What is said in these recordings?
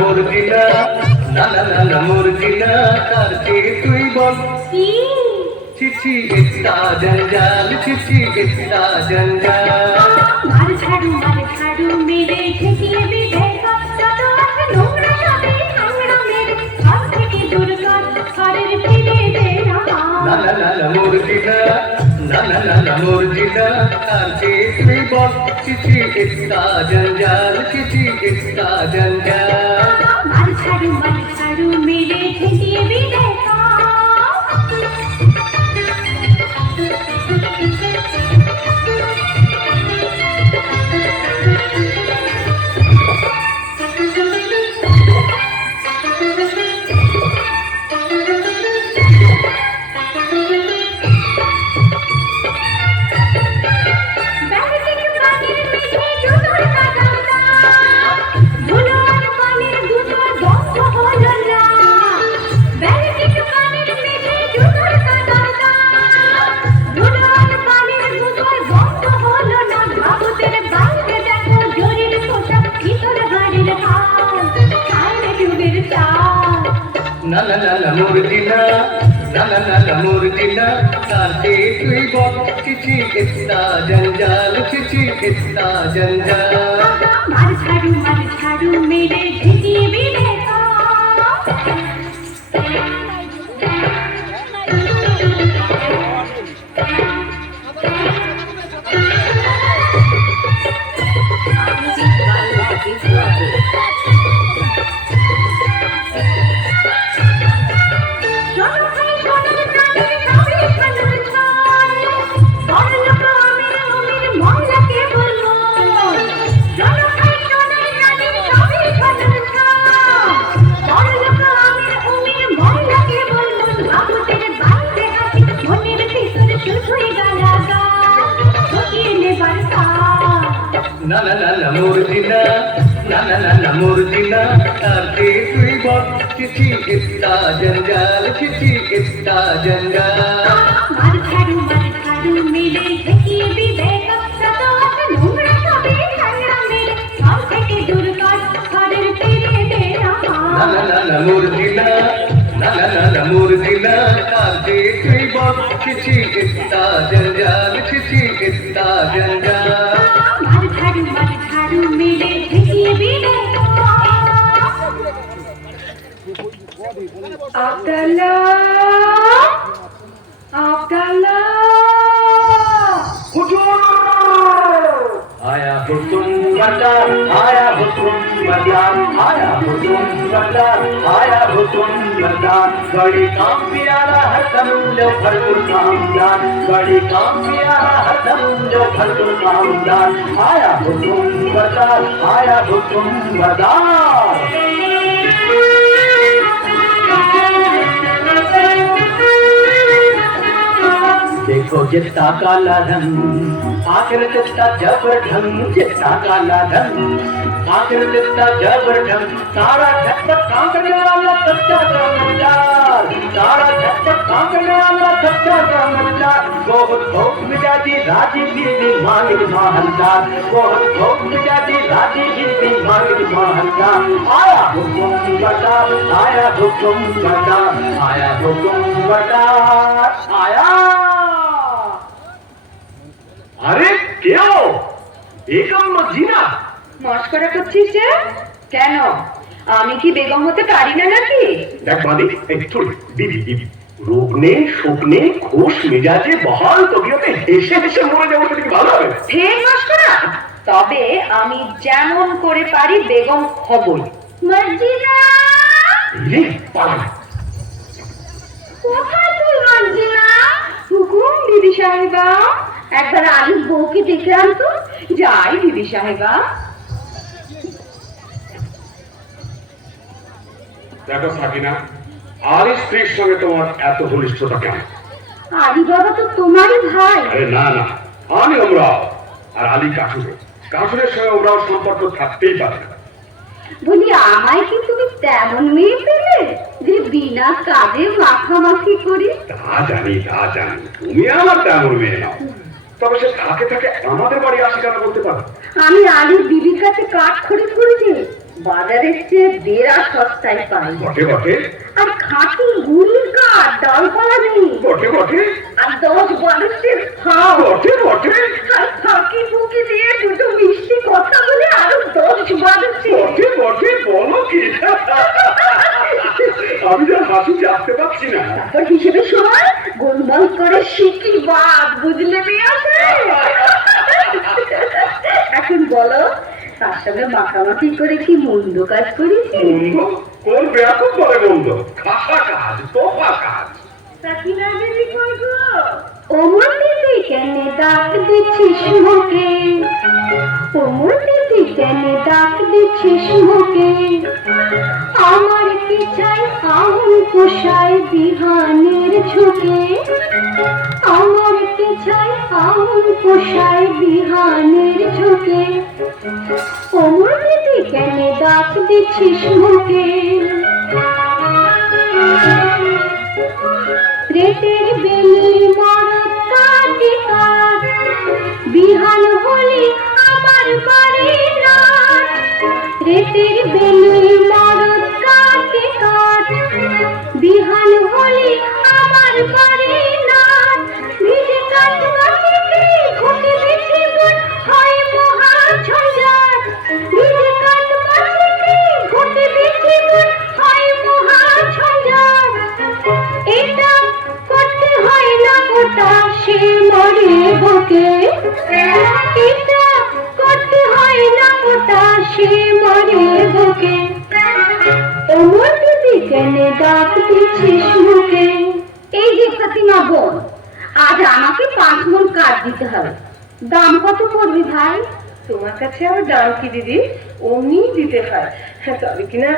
মুরগিনা না না না না মুরগিনা তার চেয়ে তুই বল চিঠি একটা জঞ্জাল চিঠি একটা জঞ্জাল মার ঝাড়ু মেরে ঠেকিয়ে বিধে কত আছে নোংরা সবে নোংরা মেরে ঘর থেকে দূর কর ঘরের ফিরে দে না না না না মুরগিনা না না না না মুরগিনা তার চেয়ে তুই বল চিঠি একটা জঞ্জাল চিঠি একটা জঞ্জাল মার ঝাড়ু মেরে ঠেকিয়ে বিধে না না না না মুরগিনা না না না না মুরগিনা তার চেয়ে তুই বল চিঠি একটা জঞ্জাল চিঠি একটা জঞ্জাল মার ঝাড়ু মেরে ঠেকিয়ে বিধে না না না না মুরগিনা না না না না মুরগিনা তার চেয়ে তুই বল চিঠি একটা জঞ্জাল চিঠি একটা জঞ্জাল মার ঝাড়ু মেরে ঠেকিয়ে বিধে কত আছে নোংরা সবে নোংরা মেরে ঘর থেকে দূর কর ঘরের ফিরে দে না না না না মুরগিনা না না না না মুরগিনা তার চেয়ে তুই বল চিঠি একটা জঞ্জাল চিঠি একটা জঞ্জাল মার ঝাড়ু মেরে ঠেকিয়ে বিধে আব্দুল্লাহ आया हुकुम बाजार आया हुकुम बाजार आया हुकुम बाजार आया हुकुम बाजार बड़ी काम प्यारा है समझो भरपूर कामदार बड़ी काम प्यारा है समझो भरपूर कामदार आया हुकुम बाजार आया हुकुम बाजार देखो जितना काला रंग आखिर जितना जबर ढंग जितना काला रंग आखिर जितना जबर ढंग सारा झटपट काम करने वाला सच्चा समझदार सारा झटपट काम करने वाला सच्चा समझदार बहुत भोग मिजाजी राजी बीबी मालिक माहलदार बहुत भोग मिजाजी राजी बीबी मालिक माहलदार आया हुकुम बता आया हुकुम बता आया हुकुम बता आया আরে কেউ বেগম মজিনা মস্করা করছিস যে কেন আমি কি বেগম হতে পারি না নাকি দেখ বাদি একটু দিদি দিদি রোগ নেই শোক নেই খোশ মেজাজে বহাল তবিয়তে হেসে হেসে মরে যাবো সেটা কি ভালো হবে ফের মস্করা তবে আমি যেমন করে পারি বেগম হবই মর্জিনা রে পালা কোথায় তুই মর্জিনা হুকুম দিদি সাহেবা একবার আলির বউকে দেখে আনতো যাই দিদি সাহেবা দেখো সাকিনা আলী স্ত্রীর সঙ্গে তোমার এত ঘনিষ্ঠতা কেন আলি বাবা তো তোমারই ভাই আরে না না আমি ওমরাও আর আলী কাঠুরে কাঠুরের সঙ্গে ওমরাও সম্পর্ক থাকতেই পারে না বলি আমায় কি তুমি তেমন মেয়ে পেলে যে বিনা কাজে মাখামাখি করি তা জানি তুমি আমার তেমন মেয়ে নাও তবে সে থাকে থাকে আমাদের বাড়ি আসে কেন বলতে পারো আমি আলির দিদির কাছে কাঠ খরিদ করেছি বাজারের চেয়ে বেড়া সস্তায় পাই বটে বটে আর খাঁটি গুড়ির কাঠ ডালপালা নেই বটে বটে আর 10-12 খাও বটে বটে আর ফাঁকি ফুঁকি দিয়ে দুটো মিষ্টি কথা বলে আরো 10-12 বটে বটে বলো কি আমি যা হাসি আসতে পারছি না তারপর হিসেবে সময় গোলমাল করে শিখি বাদ বুঝলে মেয়েছে এখন বলো তার সঙ্গে মাখামাখি করে কি মন্দ কাজ করেছি মন্দ কোন ব্যাপক বলে মন্দ খাসা কাজ তোফা কাজ ওমর দিদি কেন ডাক দিচ্ছিস মুখে ওমর দিদি কেন ডাক দিচ্ছিস মুখে আমার কি চাই আহুন পোষায় বিহানের ঝুঁকে আমার কি চাই আহুন পোষায় বিহানের ঝুঁকে ওমর দিদি কেন ডাক দিচ্ছিস মুখে রেতের বেলি মরদ কাটে কাঠ বিহান হলে আমার বাড়ি নাট রেতের বেলি মরদ কাটে কাঠ বিহান হলে আমার বাড়ি নাট ভিজে কাঠ মাটিতে ঘুটে বেছে গুণ হয় মহা ঝঞ্ঝাট ভিজে কাঠ মাটিতে ঘুটে বেছে গুণ হয় মহা ঝঞ্ঝাট এটা করতে হয় না গোটা সে মরে বুকে এটা করতে হয় না গোটা সে মরে বুকে ওমর দিদি কেন ডাক দিচ্ছিস মুখে এই যে ফাতিমা বোন আজ আমাকে 5 মণ কাঠ দিতে হবে দাম কত পড়বে ভাই তোমার কাছে আমার দাম কি দিদি অমনি দিতে হয় তবে কিনা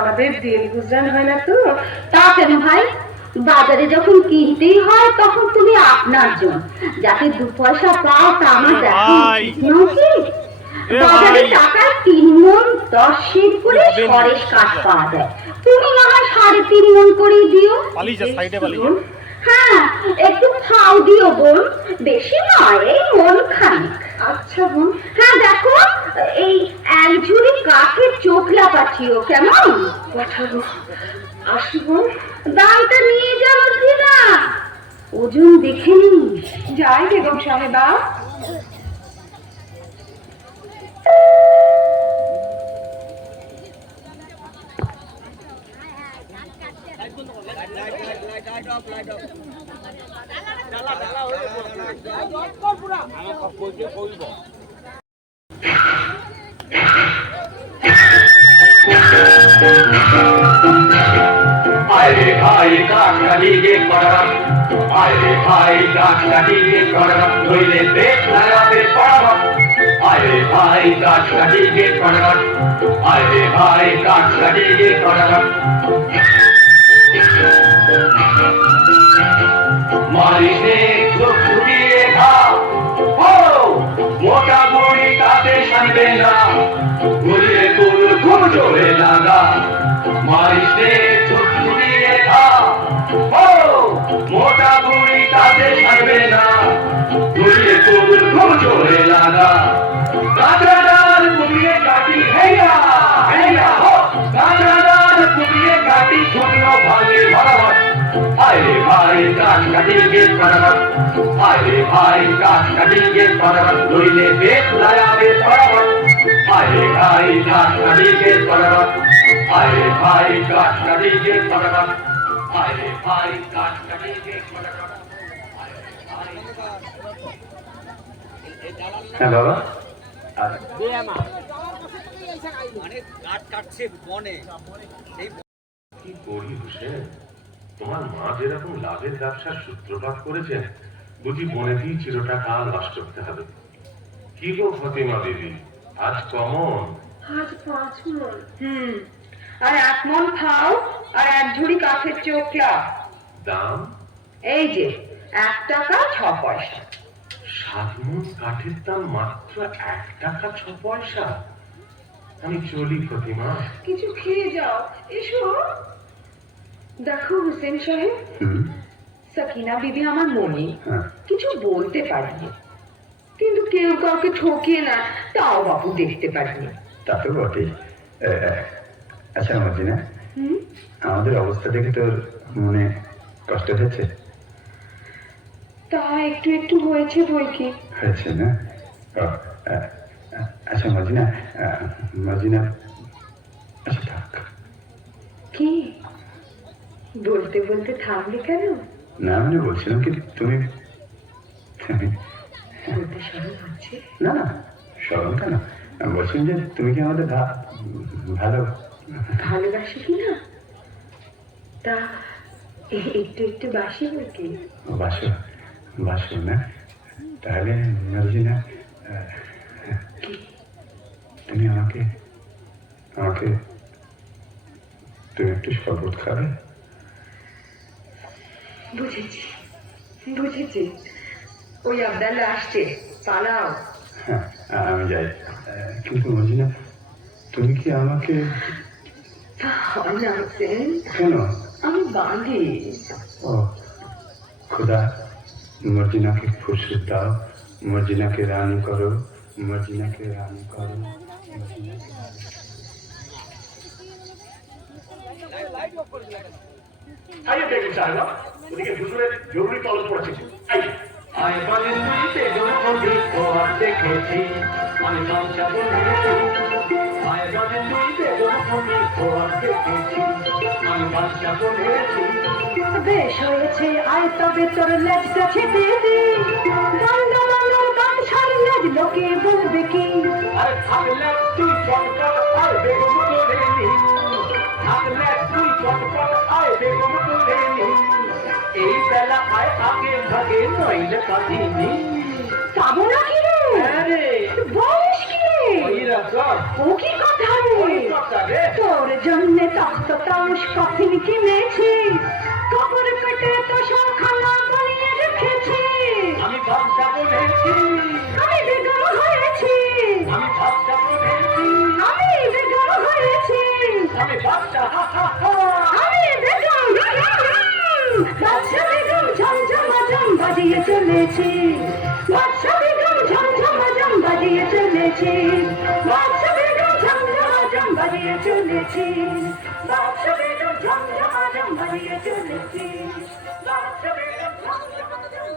আমাদের দিন গুজরান হয় না তো তা কেন ভাই বাজারে যখন কিনতেই হয় তখন তুমি আপনার জন্য যাতে 2 পয়সা পাও তা আমার দেখো বাজারে টাকা 3 মণ 10 সের করে সরেশ কাঠ পাওয়া যায় তুমি না হয় 3.5 মণ করে দিও হ্যাঁ একটু খাও দিও বোন বেশি নয় এই মন খানিক আচ্ছা বোন হ্যাঁ দেখো এই এক ঝুড়ি কাঠের চোখলা পাঠিও কেমন পাঠাবো আসি বোন দামটা নিয়ে যাবো না ওজন দেখে নি যাই বেগম সাহেবা আরে ভাই কাঠ কাটিয়ে করা আরে ভাই কাঠ কাটিয়ে করা নইলে পেট লাগাবে পড়া আরে ভাই কাঠ কাটিয়ে করা আরে ভাই কাঠ কাটিয়ে করা মারিসে জোরে লাগা মারিস রে চক্ষু দিয়ে খা ও মোটা বুড়ি তাতে ছাড়বে না দুলিয়ে তোর খুব জোরে লাগা কাঁচা ডাল পুড়িয়ে কাটি হেয়া হেয়া হো কাঁচা ডাল পুড়িয়ে কাটি শুকনো ভাগে ভরাভর আরে ভাই কাঠ কাটি গে ভরাভর আরে ভাই কাঠ কাটি গে ভরাভর লইলে বেশ লাগাবে ভরাভর আরে ভাই কাঠ কাটি গে ভরাভর আরে ভাই কাঠ কাটি গে ভরাভর আরে ভাই কাঠ কাটি গে ভরাভর হ্যাঁ বাবা কি করি হোসেন, তোমার মা যেরকম লাভের ব্যবসার সূত্রপাত করেছেন বুঝি বনেতেই চিরটা কাল বাস করতে হবে। কি গো ফতিমা দিদি, আজ কমন? আজ 5 মণ। আর 1 মণ খাও আর 1 ঝুড়ি কাঠের চোখলা। দাম? এই যে 1 টাকা 6 পয়সা। 7 মণ কাঠের দাম মাত্র 1 টাকা 6 পয়সা। আমি চলি ফতিমা। কিছু খেয়ে যাও, এসো। দেখো হোসেন সাহেব, সাকিনা বিবি আমার মনে কিছু বলতে পারেনি, কিন্তু কেউ কাউকে ঠকিয়ে না তাও বাবু দেখতে পারেনি। তা তো বটেই। আচ্ছা মর্জিনা, আমাদের অবস্থা দেখে তোর মনে কষ্ট হয়েছে? তা একটু একটু হয়েছে বই কি। হয়েছে না? আচ্ছা মর্জিনা, মর্জিনা, আচ্ছা থাক। কি বলতে বলতে থামলে কেন? না মানে বলছিলাম কি তুমি বলতে শরম হচ্ছে? না না, স্মরণ কেন, বলছিলাম যে তুমি কি আমাদের ভালো ভালোবাসি কি না? তা একটু একটু বাসি বই কি। বাসো বাসো না? তাহলে মর্জিনা, তুমি আমাকে আমাকে তুমি একটু শরবত খাবে? বুঝেছি বুঝেছি, ওই আবদাল্লা আসছে, পালাও। হ্যাঁ আমি যাই, কিন্তু মর্জিনা তুমি কি আমাকে? কেন? আমি বাঁধি। ও খুদা, মর্জিনাকে ফুরসত দাও, মর্জিনাকে রানী করো, মর্জিনাকে রানী করো। আইয়ে দেখুন সাহেব, ওদিকে হুজুরের জরুরি তলব পড়েছে। আইয়ে আয় বলে তুই বেগুন কবি তোর দেখেছি আমি গামছা বলেছি আয় বলে তুই বেগুন কবি তোর দেখেছি আমি গামছা বলেছি বেশ হয়েছে, আয় তবে তোর লেজটা ছেপে দি, দণ্ডমানোর গামছার লেজ লোকে বলবে কি। আরে থাকলে তুই চটপট আয় বেগুন করে নি থাকলে তুই চটপট আয় বেগুন করে নি এই বেলা আয় আগে ভাগে নইলে কাঁদিনি যাবো না কি রে? আরে বলিস কি রে? ওই রকম ও কি কথা ওই রে? কথা রে তোর জন্য তখ্ত তাউস কফিন কিনেছি, কবর পেটে তো সবখানা বানিয়ে রেখেছি। আমি গামছা বলেছি আমি বেগম হয়েছি, আমি গামছা বলেছি আমি বেগম হয়েছি, আমি বাচ্চা হা হা হা আমি বেগম। বাচ্চা বেগম ঝমঝমাঝম বাজিয়ে চলেছি, বাচ্চা বেগম ঝমঝমাঝম বাজিয়ে চলেছি, বাচ্চা বেগম ঝমঝমাঝম বাজিয়ে চলেছি, বাচ্চা বেগম ঝমঝমাঝম বাজিয়ে চলেছি, বাচ্চা বেগম ঝমঝমাঝম।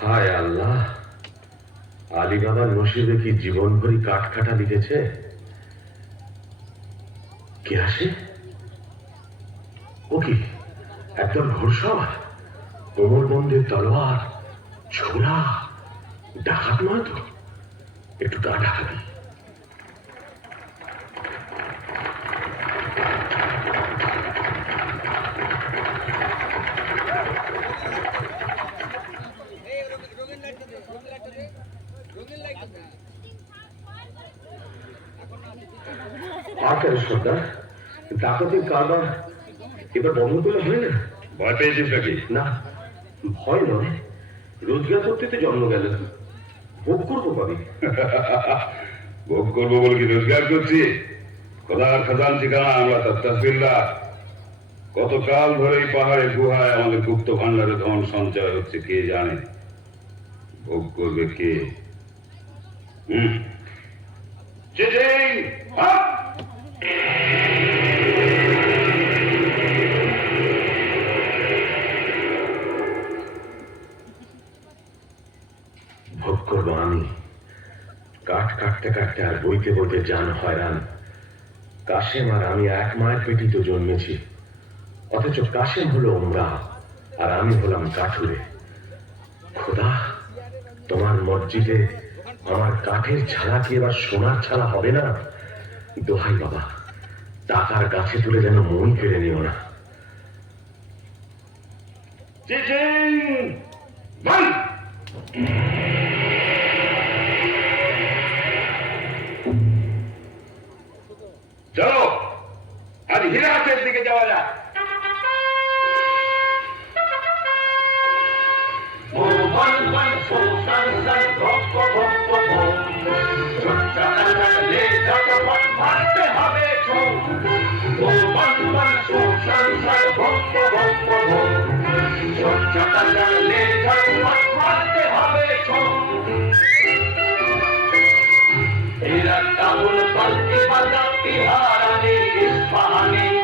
হায় আল্লাহ, আলী বাবার নসিবে কি জীবন ভরি কাঠ কাটা লিখেছে। কে আসে? ও কি একদল ঘোড়সওয়ার, কোমরবন্ধে তলোয়ার, ছোরা, ডাকাত নয় তো? একটু গা ঢাকা দিই। আর কেন সর্দার, ডাকাতের কারবার এবার বন্ধ করলে হয় না? ভয় পেয়েছিস নাকি? না, ভয় নয়, রোজগার করতে তো জন্ম গেল, ভোগ করবো পাবি। ভোগ করবো বলে কি রোজগার করছি? খোদার খাজান ঠিকানা আমরা তসবিল্লা। কতকাল ধরে এই পাহাড়ের গুহায় আমাদের গুপ্ত ভান্ডারে ধন সঞ্চয় হচ্ছে কে জানে। ভোগ করবে কে? ভোগ করবো আমি। কাঠ কাটতে কাটতে আর বইতে বইতে জান হয়রান। কাশেম আর আমি এক মায়ের পেটি তো জন্মেছি, অথচ কাশেম হলো ওমরা আর আমি হলাম কাঠুরে। খোদা, তোমার মসজিদে আমার কাঠের ছালা কি এবার সোনার ছালা হবে না? দোহাই বাবা, টাকার গাছে তুলে যেন মন কেড়ে নিও না। চলো আজ হিরাতের দিকে যাওয়া যাক।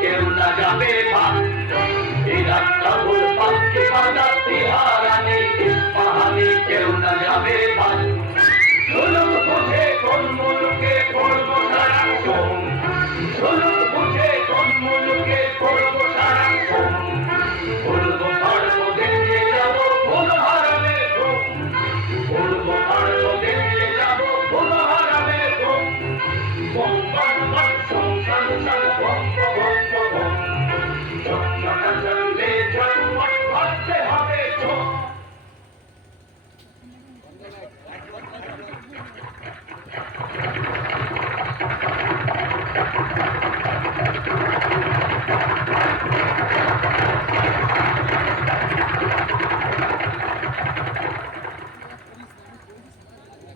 কেউ না যাবে ভাগ, এরা কাবুল পাখি বাজাতে হারানি, ইস্পাহানি কেউ না যাবে ভাগ। ঝুলুক বুঝে কোন মুলুকে করবো সারাক্ষণ, ঝুলুক বুঝে কোন মুলুকে করবো সারাক্ষণ। বলবো পারবো দেখে যাবো ভুল হারাবে ঘুম, বলবো পারবো দেখে যাবো ভুল হারাবে ঘুম। বম্বার বার সংসার সার ভক্ত ভক্ত ভক্ত, চক্রটা চললে ঝটপট ভাবতে হবে চোখ।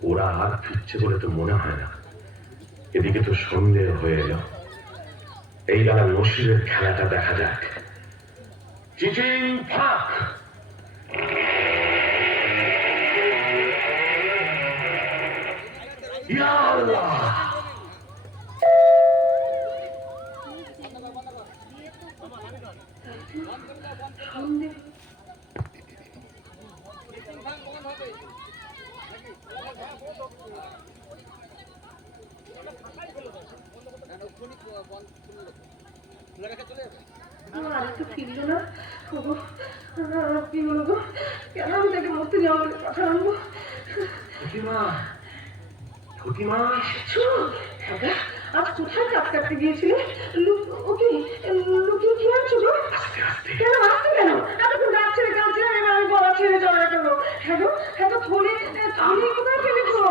ওরা আর ফিরছে বলে তো মনে হয় না। এদিকে তো সন্দেহ হয়ে এলো। এই বেলা নসিরের খেলাটা দেখা যাক। চিচিং ফাঁক। ইয়া আল্লাহ! আরেকটু ফিরলো না। কি বলবো, কেন আমি তাকে মরতে যাওয়া বলে কথা আনবো? ফতিমা, ফতিমা, আজ কোথায় কাজ কাটতে গিয়েছিলে? ওকে লুকিয়ে কি আনছো গো? কেন আসতে কেন? এতক্ষণ গাছ ছেড়ে কাঁদছে, এবার আমি গলা ছেড়ে জড়া গেল। হ্যাঁ গো, হ্যাঁ গো, থলে কোথায় ফেলেছো?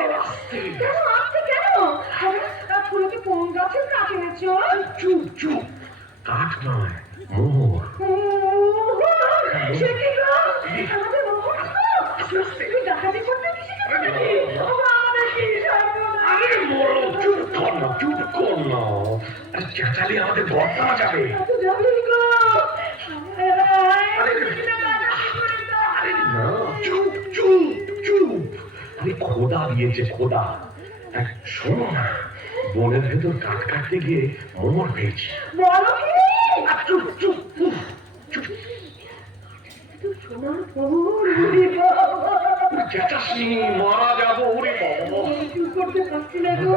কেন আসতে কেন? হ্যাঁ, থলেকে কোন গাছের কাঠ এনেছো? চুপ চুপ, কাঠ নয়, মোহর। সে কি গো? আমাদের মোহর তুমি ডাকাতি করতে কি শিখেছো? আমাদের কি সর্বনাশ! আরে মরো, চুপ কর না, চুপ কর না। আরে চেঁচালে আমাদের বদনাম যাবে। যাবি গো? আরে না, চুপ চুপ চুপ। আরে খোদা দিয়েছে, খোদা। শোনো না, বনের ভেতর কাঠ কাটতে গিয়ে মোহর পেয়েছি। বলো কি? চুপ চুপ চুপ। সোনার মোহর, ওরে বাবা! চেঁচাসনি, মারা যাবো। ওরে বাবা, চুপ করতে পারছি না গো।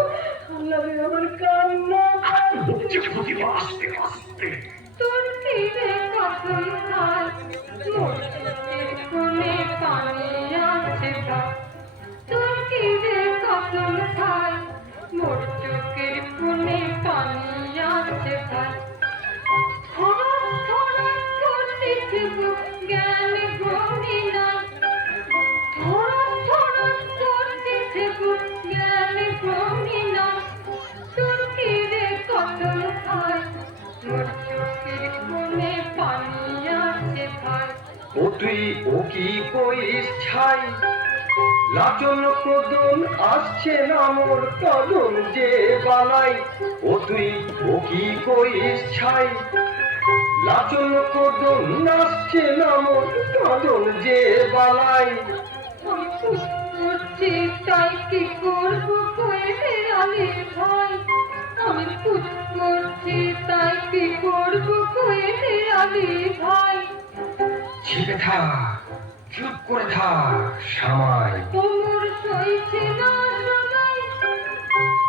আল্লাহ রে, আমার কান্না। হচ্ছে প্রতিমা, আস্তে আস্তে। তোর তীরে কখন হাত মোর চোখের কোণে পানি আছে তোর কি রে কখন ভাই মোর চোখের কোণে পানি আছে ভাই থর থর করতেছে বুক জ্ঞান গমি না থর থর করতেছে বুক জ্ঞান গমি না তোর কি রে কখন ভাই মোর চোখের কোণে পানি আছে ভাই ও তুই ও কি কইস ছাই লাচন কদন আসছে না মোর কদন যে বালাই ও তুই ও কি কইস ছাই লাচন কদন আসছে না মোর কদন যে বালাই আমি খুব করছি তাই কি করবো কয়ে আলে ভাই আমি খুব করছি তাই কি করবো কয়ে আলে ভাই ছিপে থাক চুপ করে থাক সামাই তোমর সইছে না সবাই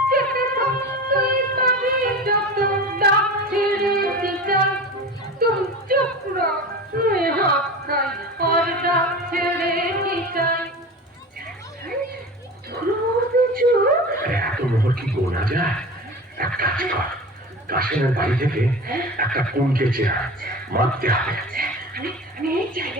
চেপে থাকতে পারি যত ডাক ছেড়ে দিতাম তুম চুপ রাখ তুই হাত খাই আর ডাক ছেড়ে দিতাম এত মোহর কি গোনা যায়? এক কাজ কর, কাশেমের বাড়ি থেকে একটা কোনকে চেরা মারতে হবে। আমি এই চাই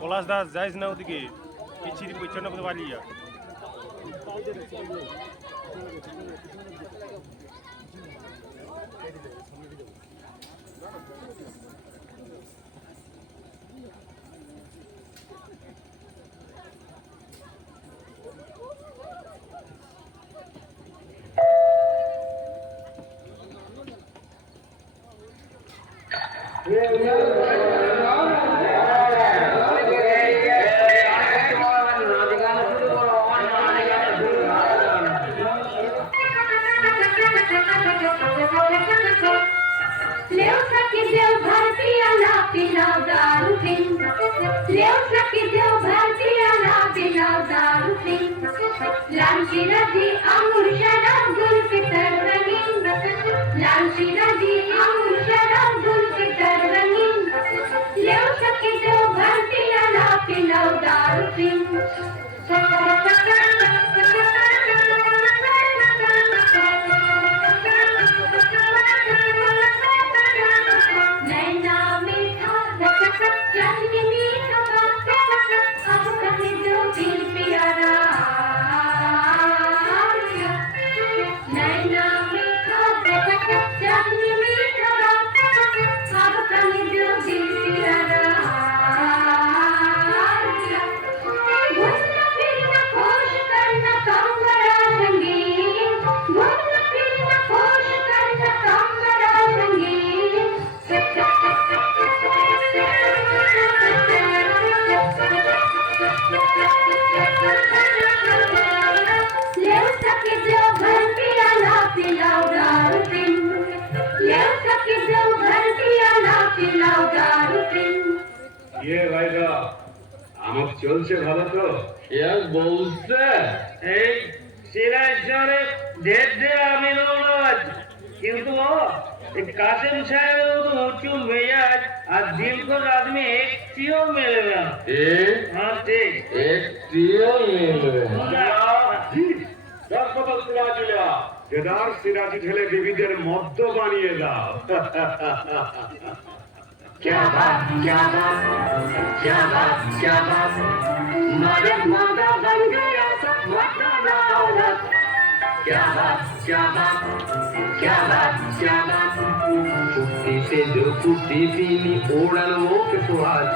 পলাশ দাস যাইস না ওদিকে পিছিয়ে পিছনে কোথাও পালিয়ে Leo saki deu bhartiya na pina daru pin Leo saki deu bhartiya na pina daru pin Lanchi nadi amur sharab gul ke tarangin Lanchi nadi amur sharab gul ke tarangin Leo saki deu bhartiya na pina daru pin नैना मीठा चांदनी मीठा अब कहीं जो दिल प्यारा नैना मीठा चांदनी मीठा अब कहीं जो दिल प्यारा घूमना फिरना खुश करना काम बड़ा संगीन घूमना फिरना खुश करना काम बड़ा संगीन Leo saki deu bhartiya na pilao daru pin Leo saki deu bhartiya na pilao daru pin ইয়ে ভাইরা, আমার চলছে ভালো তো? বলছে এই সিরাজরে দেড় আমি নজ কিন্তু এই কাসেম সাহেবের মতো উঁচু মেয়াজ আর দিলখোর আদমি একটিও মেলবে না হ্যাঁ ঠিক একটিও মেলবে কেদার সিরাজি ঢেলে বিবিদের মদ্য বানিয়ে দাও। क्या बात क्या बात क्या बात क्या बात मदद मौका बन गया सब मौका दौलत क्या बात क्या बात क्या बात क्या बात छुट्टी से जो छुट्टी पीनी ओढ़न वो के सुहाग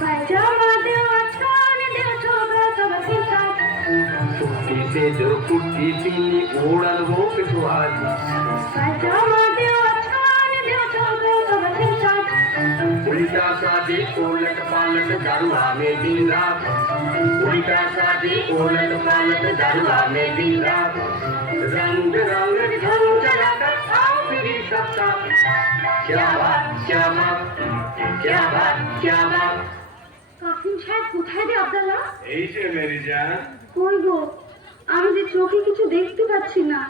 Pajama deu achane deu choga सब खिसा छुट्टी से जो छुट्टी पीनी ओढ़न वो के सुहाग Pajama deu achane deu choga सब खिसा उल्टा सा देखो लटपा पालट दारुआ में दिन रात, उल्टा साजी उलट पालट दारुआ में दिन रात, रंग रंग ढंग चलाकर आप भी सकता। क्या बात क्या बात क्या बात क्या बात। কাসিম সাহেব কোথায় রে আব্দুল্লাহ? এই যে মেরি জান, কই গো, আমি যে চোখে কিছু দেখতে পাচ্ছি না।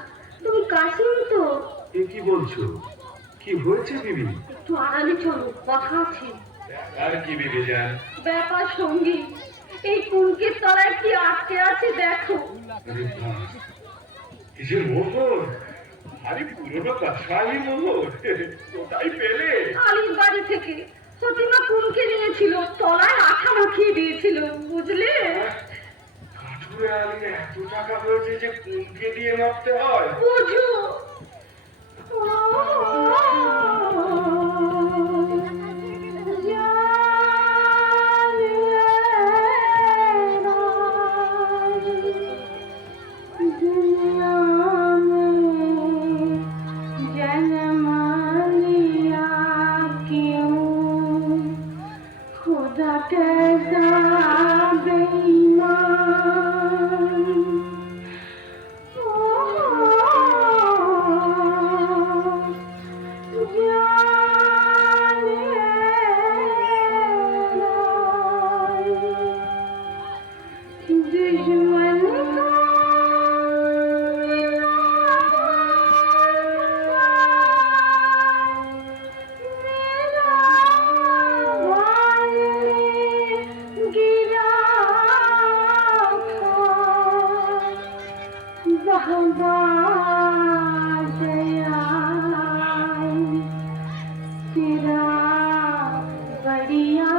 তুমি কাসিম তো? এ কি বলছো? কি হয়েছে বিবি? একটু আড়ালে চলো, কথা আছে। আর কি বিবি জান? ব্যাপার সঙ্গী, এই কুনকের তলায় কি আটকে আছে দেখো। আরে বাহ, এই যে মোহর, আরে পুরোনো কাছাই মোহর, কোথায় পেলে? আলির বাড়ি থেকে ফতিমা কুনকে নিয়েছিল, তলায় আঠা মাখিয়ে দিয়েছিল, বুঝলে? কাঠুরে আলির এত টাকা হয়েছে যে কোনকে দিয়ে মাপতে হয়? বুঝো। खुदा कैसा बेईमान, दुश्मन तेरा बढ़िया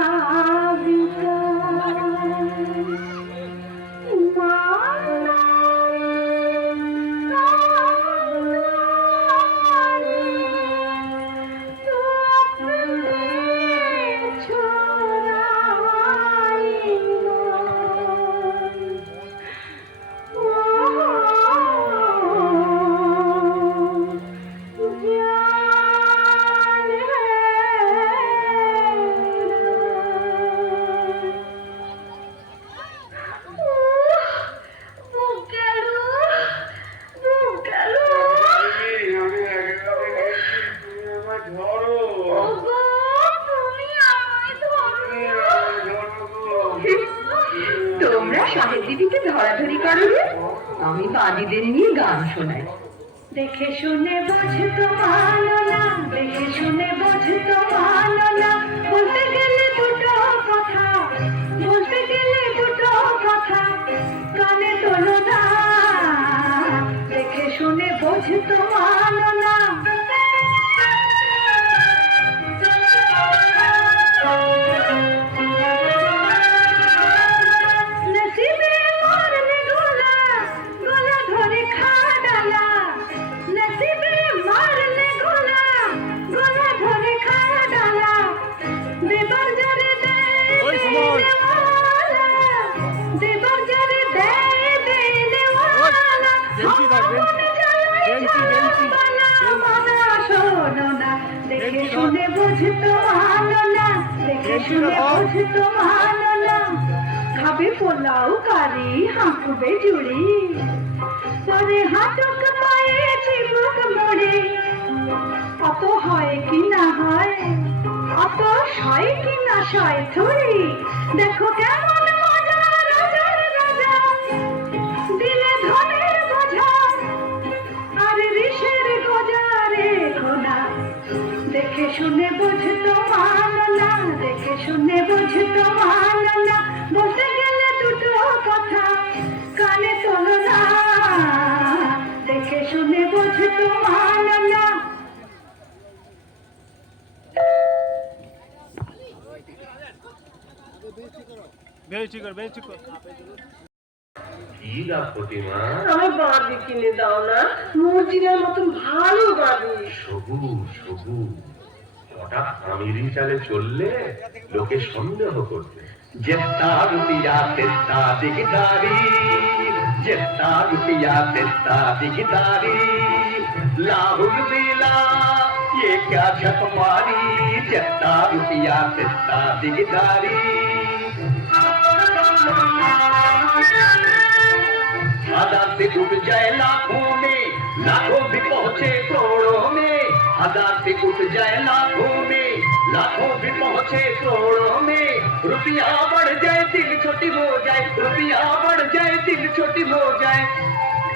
তোমরা সাহেব দিদিকে ধরাধরি করো, আমি বাদীদের নিয়ে গান শোনাই। দেখে শুনে বোঝে তো মানো না, দেখে শুনে বোঝে তো মানো না, বলতে গেলে দুটো কথা, বলতে গেলে দুটো কথা, কানে তোলো না, দেখে শুনে বোঝে তো মানো না। नसीबे मारने गोला, गोला धरे खा डाला, नसीबे मारने गोला, गोला धरे खा डाला, देवर जरे दे देवाला, देवर जरे दे देवाला, शोनो ना, देखे सुने बुझ तो मानो ना, देखे सुने बुझ तो मानो ना, খাবে পোলাও কারি হাঁকবে জুড়ি, পরে হাঁটুক পায়ে চিবুক মুড়ি, অত হয় কি না হয়, অত সয় কি না সয় থুড়ি, দেখো কেমন মজা রাজার রাজা, দিলে ধনের বোঝা আর ঋষের গোজা রে খোদা, দেখে শুনে বুঝতো মানো না, দেখে শুনে বুঝতো মানো না, বলতে গেলে দুটো কথা, কানে তোলো না, দেখে শুনে বুঝতো মানো না। বেশি কর কি লাভ প্রতিমা? আমার বাঁধি কিনে দাও না, মসজিদের মতন ভালো বাঁধি। সবুজ সবুজ, হঠাৎ আমিরি চালে চললে লোকে সন্দেহ করবে। जितना रुपया तिस्ता दिखदारी, जितना रुपया तिस्ता दिखदारी, लाहुल बेला ये क्या झक मारी जितना रुपया तितना दिगदारी हजार से उठ जाए लाखों में लाखों भी पहुंचे करोड़ों में हजार से उठ जाए लाखों में लाखों भी पहुंचे करोड़ों में रुपया बढ़ जाए दिल छोटी हो जाए रुपया बढ़ जाए दिल छोटी हो जाए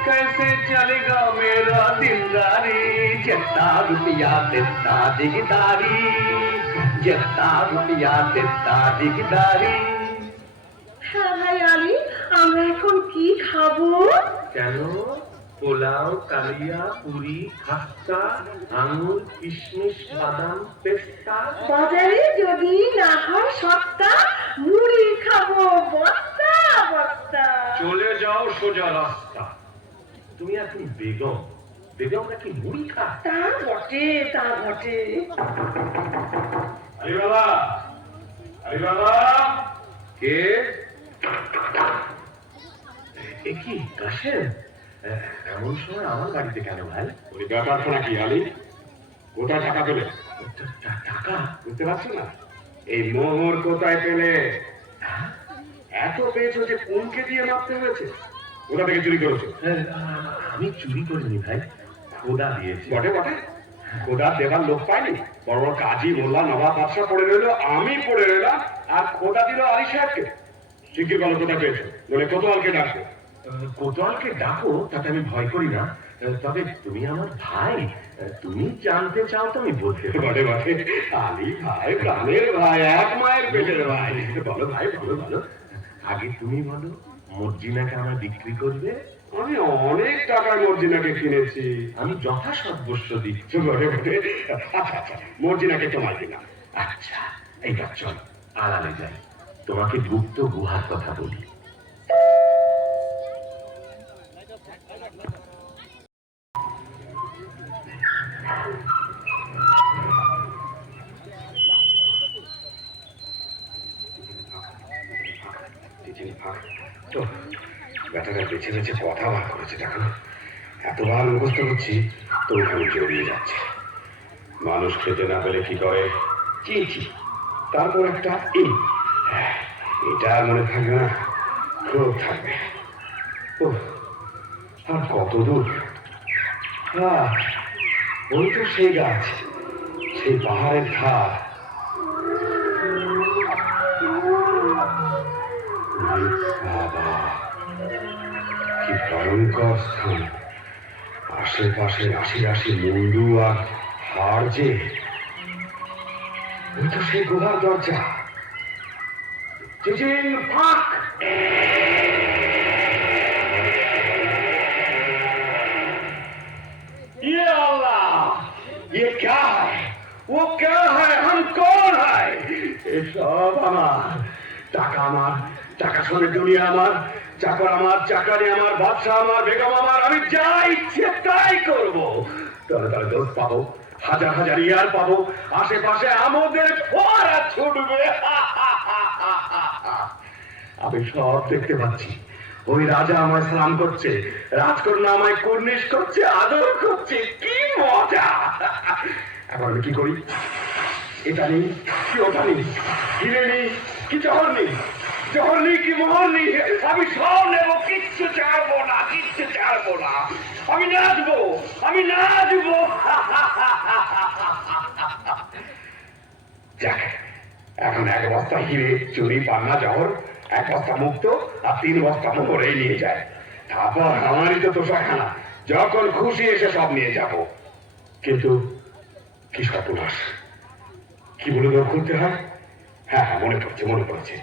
कैसे चलेगा मेरा दिलदारी जितना रुपया तितना दिगदारी जितना रुपया तितना दिगदारी হ্যাঁ ভাই আলী আমরা এখন কি খাবো কেন পোলাও কালিয়া পুরি খাস্তা আঙুর কিশমিশ বাদাম পেস্তা বাজারে যদি না হয় সস্তা মুড়ি খাবো বস্তা বস্তা চলে যাও সোজা রাস্তা তুমি এখন বেগম বেগম নাকি মুড়ি খা তা বটে তা বটে আলিবাবা আলিবাবা কে কি কাশেম এমন সময় আমার বাড়িতে কেন ভাই ওই ব্যাপারটা নাকি আলী কোথায় টাকা পেলে টাকা বুঝতে পারছো না এই মোহর কোথায় পেলে এত পেয়েছো যে কোনকে দিয়ে মাপতে হয়েছে কোথা থেকে চুরি করেছো আমি চুরি করিনি ভাই খোদা দিয়েছি বটে বটে খোদা দেবার লোক পাইনি বড় বড় কাজী মোল্লা নবাব বাদশা পড়ে রইলো আমি পড়ে রইলাম আর খোদা দিল আলী সাহেবকে শিগগির বলো কোথায় পেয়েছো বলে কোতোয়ালকে ডাকবো কোতোয়ালকে ডাকো তাতে আমি ভয় করি না তবে তুমি আমার ভাই তুমি জানতে চাও তো আমি বলতে বটে বটে আলী ভাই প্রাণের ভাই এক মায়ের পেটের ভাই বলো ভাই বলো বলো আগে তুমি বলো মর্জিনাকে আমার বিক্রি করবে আমি অনেক টাকার মর্জিনাকে কিনেছি আমি যথাসর্বস্ব দিচ্ছি বটে বটে আচ্ছা আচ্ছা মর্জিনাকে তোমায় দিলাম আচ্ছা এইবার চল আড়ালে যাই তোমাকে গুপ্ত গুহার কথা বলি তো ব্যাটারা বেছে বেছে কথা বার করেছে দেখো এতবার মুখস্থ করছি তো ওখানে জড়িয়ে যাচ্ছে মানুষ খেতে না পেলে কি করে চিঠি তারপর একটা এটা আর মনে থাকবে না খুব থাকবে ও আর কত দূর ওই তো সেই গাছ সেই পাহাড়ের ধার বাবা কি ভয়ঙ্কর স্থান আশেপাশে রাশি রাশি মুন্ডু আর হাড় যে ওই তো সেই গুহার দরজা ফাঁক ये अल्लाह ये क्या है वो क्या है हम कौन है ये सब আমার টাকা আমার টাকা শুনে দুনিয়া আমার চাকর আমার চাকরি আমার বাদশা আমার বেগম আমার আমি যা ইচ্ছে তাই করবো তবে তবে দোষ পাবো হাজার হাজার ইয়ার পাবো আশেপাশে আমাদের ফোয়ারা ছুটবে আমি সব দেখতে পাচ্ছি ওই রাজা আমায় সালাম করছে রাজকন্যা আমায় কুর্নিশ করছে আদর করছে কি মজা এখন আমি কি করি এটা নেই কি ওটা নেই হিরে নেই কি জহর নেই কি মোহর নেই আমি সব নেবো কিচ্ছু ছাড়বো না আমি নাচবো যাক এখন এক বস্তা হিরে চুরি পান্না জহর এক বস্তা মুক্ত আর 3 বস্তা মোহরে নিয়ে যায় তারপর আমারই তো তোষাখানা যখন খুশি এসে সব নিয়ে যাব কিন্তু কি সর্বনাশ কি বলে দর করতে হয় হ্যাঁ মনে পড়ছে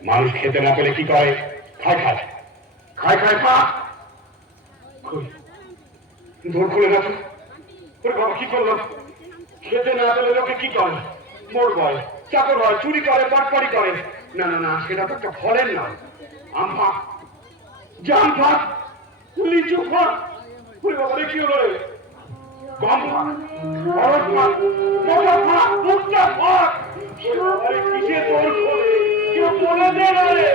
মানুষ খেতে না পেলে কি করে খায় পা দৌড় খুলে না তো বাবা কি করলো খেতে না পেলে লোকে কি করে মোড় বয় চাকর হয় চুরি করে বাটপাড়ি করে না না না সেটা তো একটা ফলের নাম আম ফাঁক জাম ফাঁক লিচু ফাঁক বাবা কি হলো রে গম ফাঁক বরফ ফাঁক মোটা ফাঁক মুক্তা ফাঁক কিসে তোর খোলে কেউ বলে দে না রে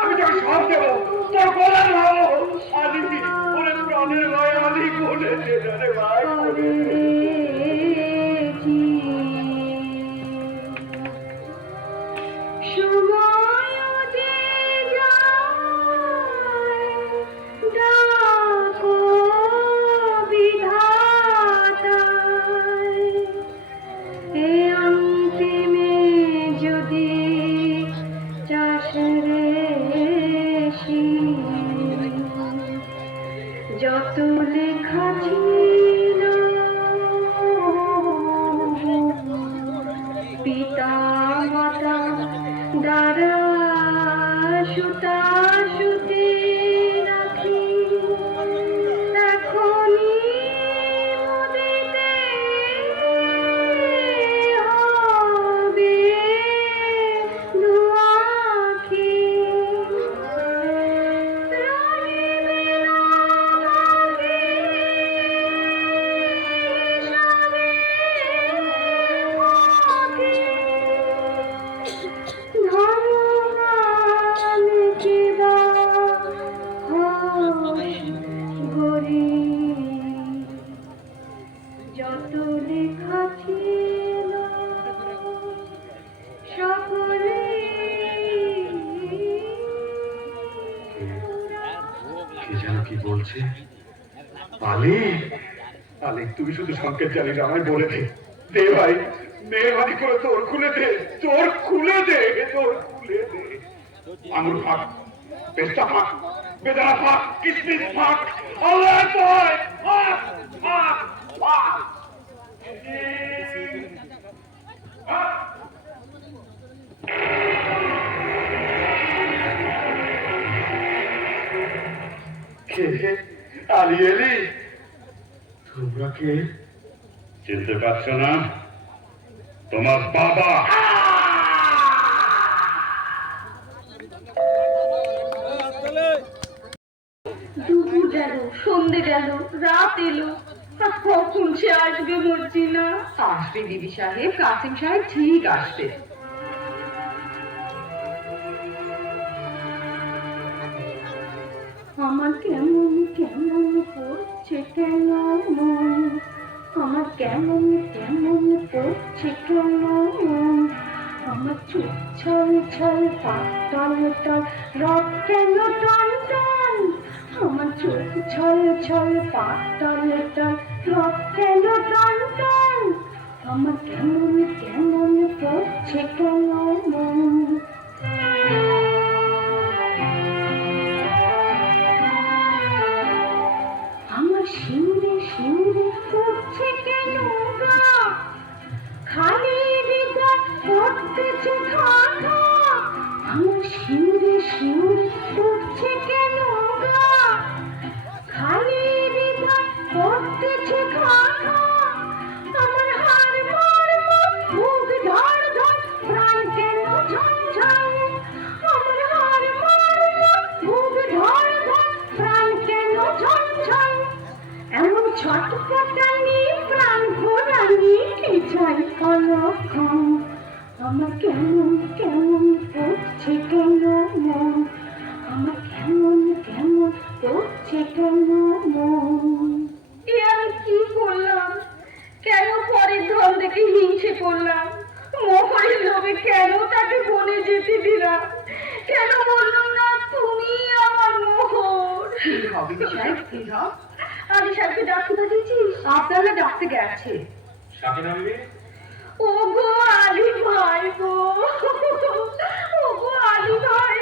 আমি তোকে সব দেবো তোর গলা ধরো আলি ওরে প্রাণের ভাই আলি বলে দে রে ভাই পিতা মাতা দ্বারা সুতা সুতি রাখি এখনই মুদিতে হবে দুয়াখি রহিবে না বাকি সবে ধর্মমান কিবা হোস গরি যত লেখা ছিল সকলে কে যেন কি বলছে? পালি পালি, তুই শুধু সংকেত জানিস, আমায় বলে দে। দে ভাই, মেহরবানি করে তোর খুলে দে, তোর খুলে দে, তোর খুলে দে। আঙুর ফাঁক, পেস্তা ফাঁক, বেদানা ফাঁক, কিসমিস ফাঁক, আল্লাহ ফাঁক, ফাঁক, ফাঁক, ফাঁক। কে? আলি এলি? তোমরা কে? চিনতে পারছো না? তোমার বাবা। দুপুর গেল, সন্ধে গেল, রাত এলো, আর কখন সে আসবে মর্জিনা? আসবে বিবি সাহেব, কাসিম সাহেব ঠিক আসবে। আমার কেমন কেমন করছে কেন মন, আমার কেমন কেমন করছে কেন মন, আমার চোখ ছল ছল পাতল টল রথ কেন টন টন, আমার চোখ ছল ছল পাতল টল রথ কেন টন টন, আমার কেমন কেমন করছে কেন মন। আমার শিউরে শিউরে ফুটছে কেন গা, খালি হৃদয় পড়তেছে খাখা, আমার শিউরে শিউরে ফুটছে কেন গা, খালি হৃদয় পড়তেছে খাখা, আমার হাড় মর্মর বুক ধড় ধড় প্রাণ কেন ঝনঝন, আমার হাড় মর্মর বুক ধড় ধড় প্রাণ কেন ঝনঝন, এমন ছটফটানি প্রাণ ঘোরানি কি চাই অলক্ষণ, আমার কেমন কেমন করছে কেন মন, আমার কেমন কেমন করছে কেন মন। এ আমি কি করলাম? কেন পরের ধন দেখে হিংসে করলাম? মোহরের লোভে কেন তাকে বনে যেতে দিলাম? কেন বললাম না তুমি আমার মোহর? কি হবে বিবি সাহেব, কি হবে? আলি সাহেবকে ডাকতে পাঠিয়েছিস? আপনারা ডাকতে গেছে। শাকিন আম্মি, ও গো আলি ভাই গো, ও গো আলি ভাই,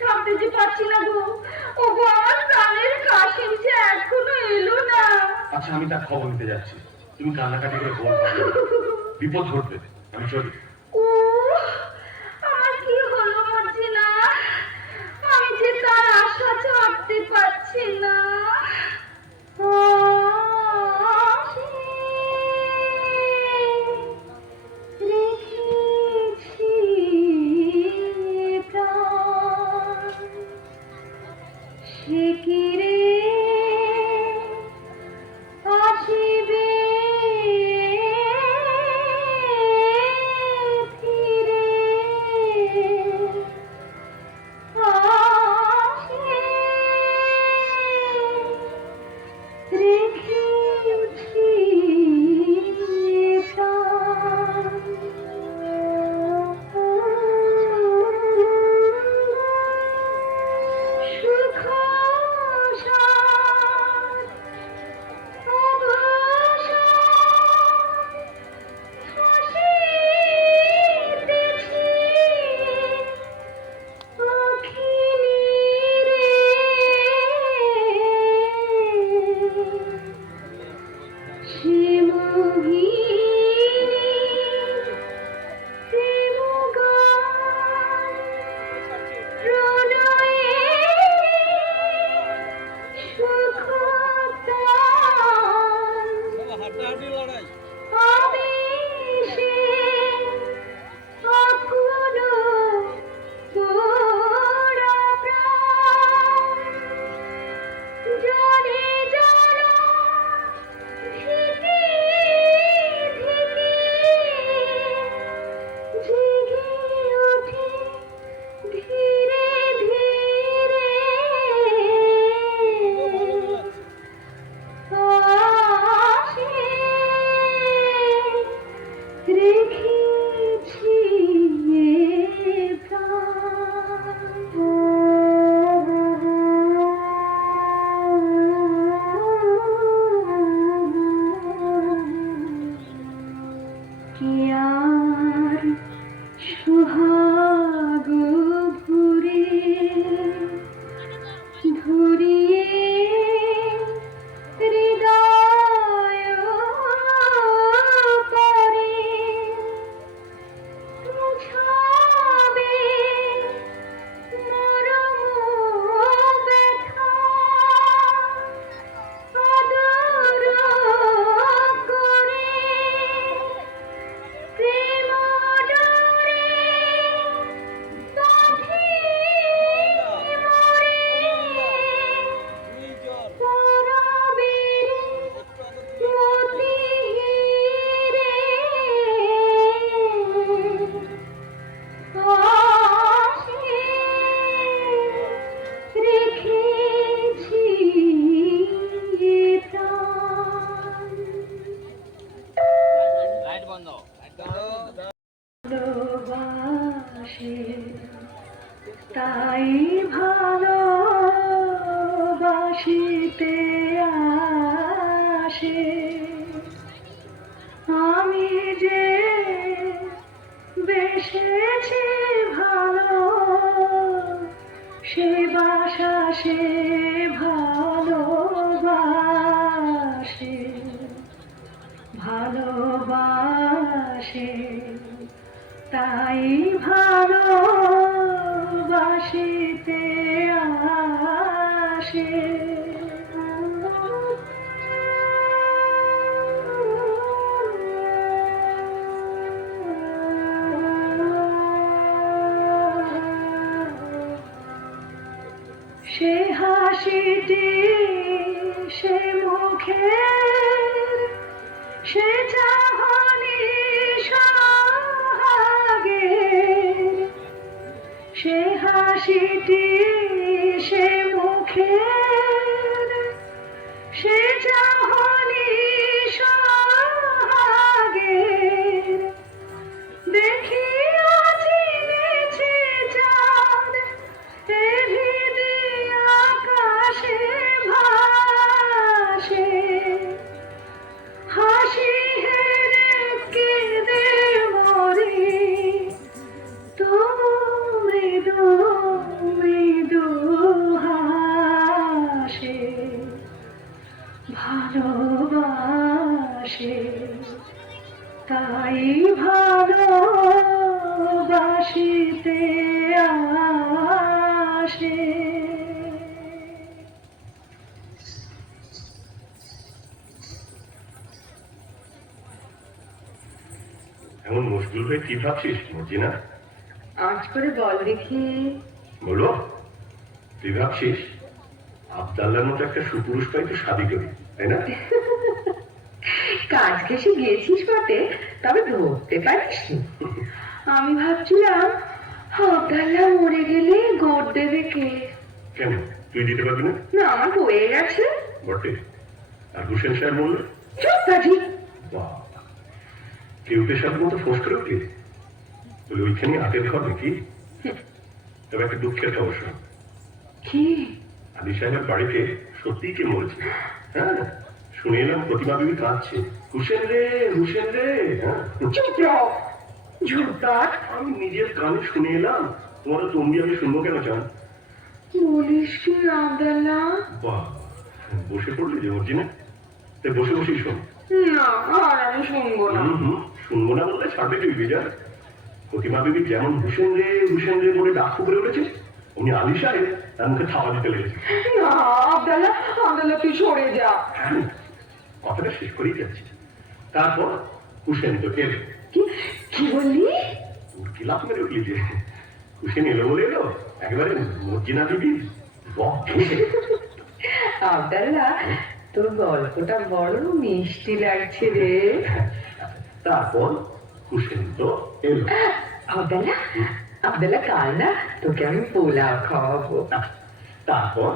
থামতে যে পারছি না গো, ও গো আমার প্রাণের কাশিম যে এখনো এলো না। আচ্ছা আমি তার খবর নিতে যাচ্ছি, তুমি কান্নাকাটি করে ঘুম পাবে, বিপদ ঘটবে, আমি চলি। ও আমার কি হলো মর্জিনা, আমি যে তার আশা ছাড়তে পারছি না। রেখেছি প্রাণ, সে কি রে আসিবে রেখেছি কি আর সুহাগ ভুরে ধরিয়ে হৃদয় পরে মুছাবে মরম ব্যথা আদর করে প্রেম ডোরে বাঁধি মোরে পরবের মতি রে আশে রেখেছি প্রাণ ভালোবাসে তাই ভালোবাসিতে আসে আমি যে বেসেছি ভালো সে বাসা সে ভালোবাসে ভালোবাসে তাই ভালোবাসিতে আসে সে হাসিটি সে মুখের সে চাহনি সোহাগে সে হাসিটি সে মুখের সে চাহনি সোহাগে দেখিয়া চিনেছে চাঁদ এভিদে আকাশে ভাসে হাসি হেরে কেঁদে মরে তবু মৃদু মৃদু হাসে ভালোবাসে তাই ভালোবাসিতে আসে এমন মুশকিল হয়ে কি ভাবছিস মর্জিনা? আজ করে বল দেখি। বলো, তুই ভাবছিস আবদাল্লার মতো একটা সুপুরুষ পাই তো শাদি করি, তাই না? কাজ ঘেসে গিয়েছিস বটে, তবে ধরতে পারিস। আমি ভাবছিলাম আবদাল্লা মরে গেলে গোট দেবে কে? কেন, তুই দিতে পারবি না? না, আমার হয়ে গেছে। বটে। আর হোসেন সাহেব বললো চুপ কাজী। বাবা, কেউকে সাথে মতো ফোঁস করে উঠলি বলে ওইখানে হাতের ঘর নাকি? তবে একটা দুঃখের খবর শোন। কি? আদি সাহেবের বাড়িতে সত্যিই কে মরেছে। হ্যাঁ, শুনে এলাম প্রতিমা বিবি কাঁদছে, হুসেন রে হুসেন রে। হ্যাঁ, চুপ রহ ঝুরতার। আমি নিজের কানে শুনে এলাম, তোমারও তম্বি আমি শুনবো কেন চান? বলিস কি আবদাল্লা? বাহ, বসে পড়লি যে মর্জিনা, তাই বসে বসেই শোন। না, আর আমি শুনবো না। শুনবো না বললে ছাড়বে তুই বিজয়। প্রতিমা বিবি যেমন হুসেন রে বলে ডাক করে উঠেছে, উনি আলি সাহেব তার মুখে থাবা দিতে লেগেছে। না আবদাল্লা, আবদাল্লা তুই সরে যা। হ্যাঁ, কথাটা শেষ করেই যাচ্ছি। তারপর হুসেন তো এলো। কি বললি? কি লাভ মেরে উঠলি যে হুসেন এলো বলে এলো, একেবারে মর্জিনা বিবি আবদাল্লা, তোর গল্পটা বড় মিষ্টি লাগছে রে। তারপর হুসেন তো এলো। আবদাল্লা, আবদাল্লা কাল না তোকে আমি পোলাও খাওয়াবো। তারপর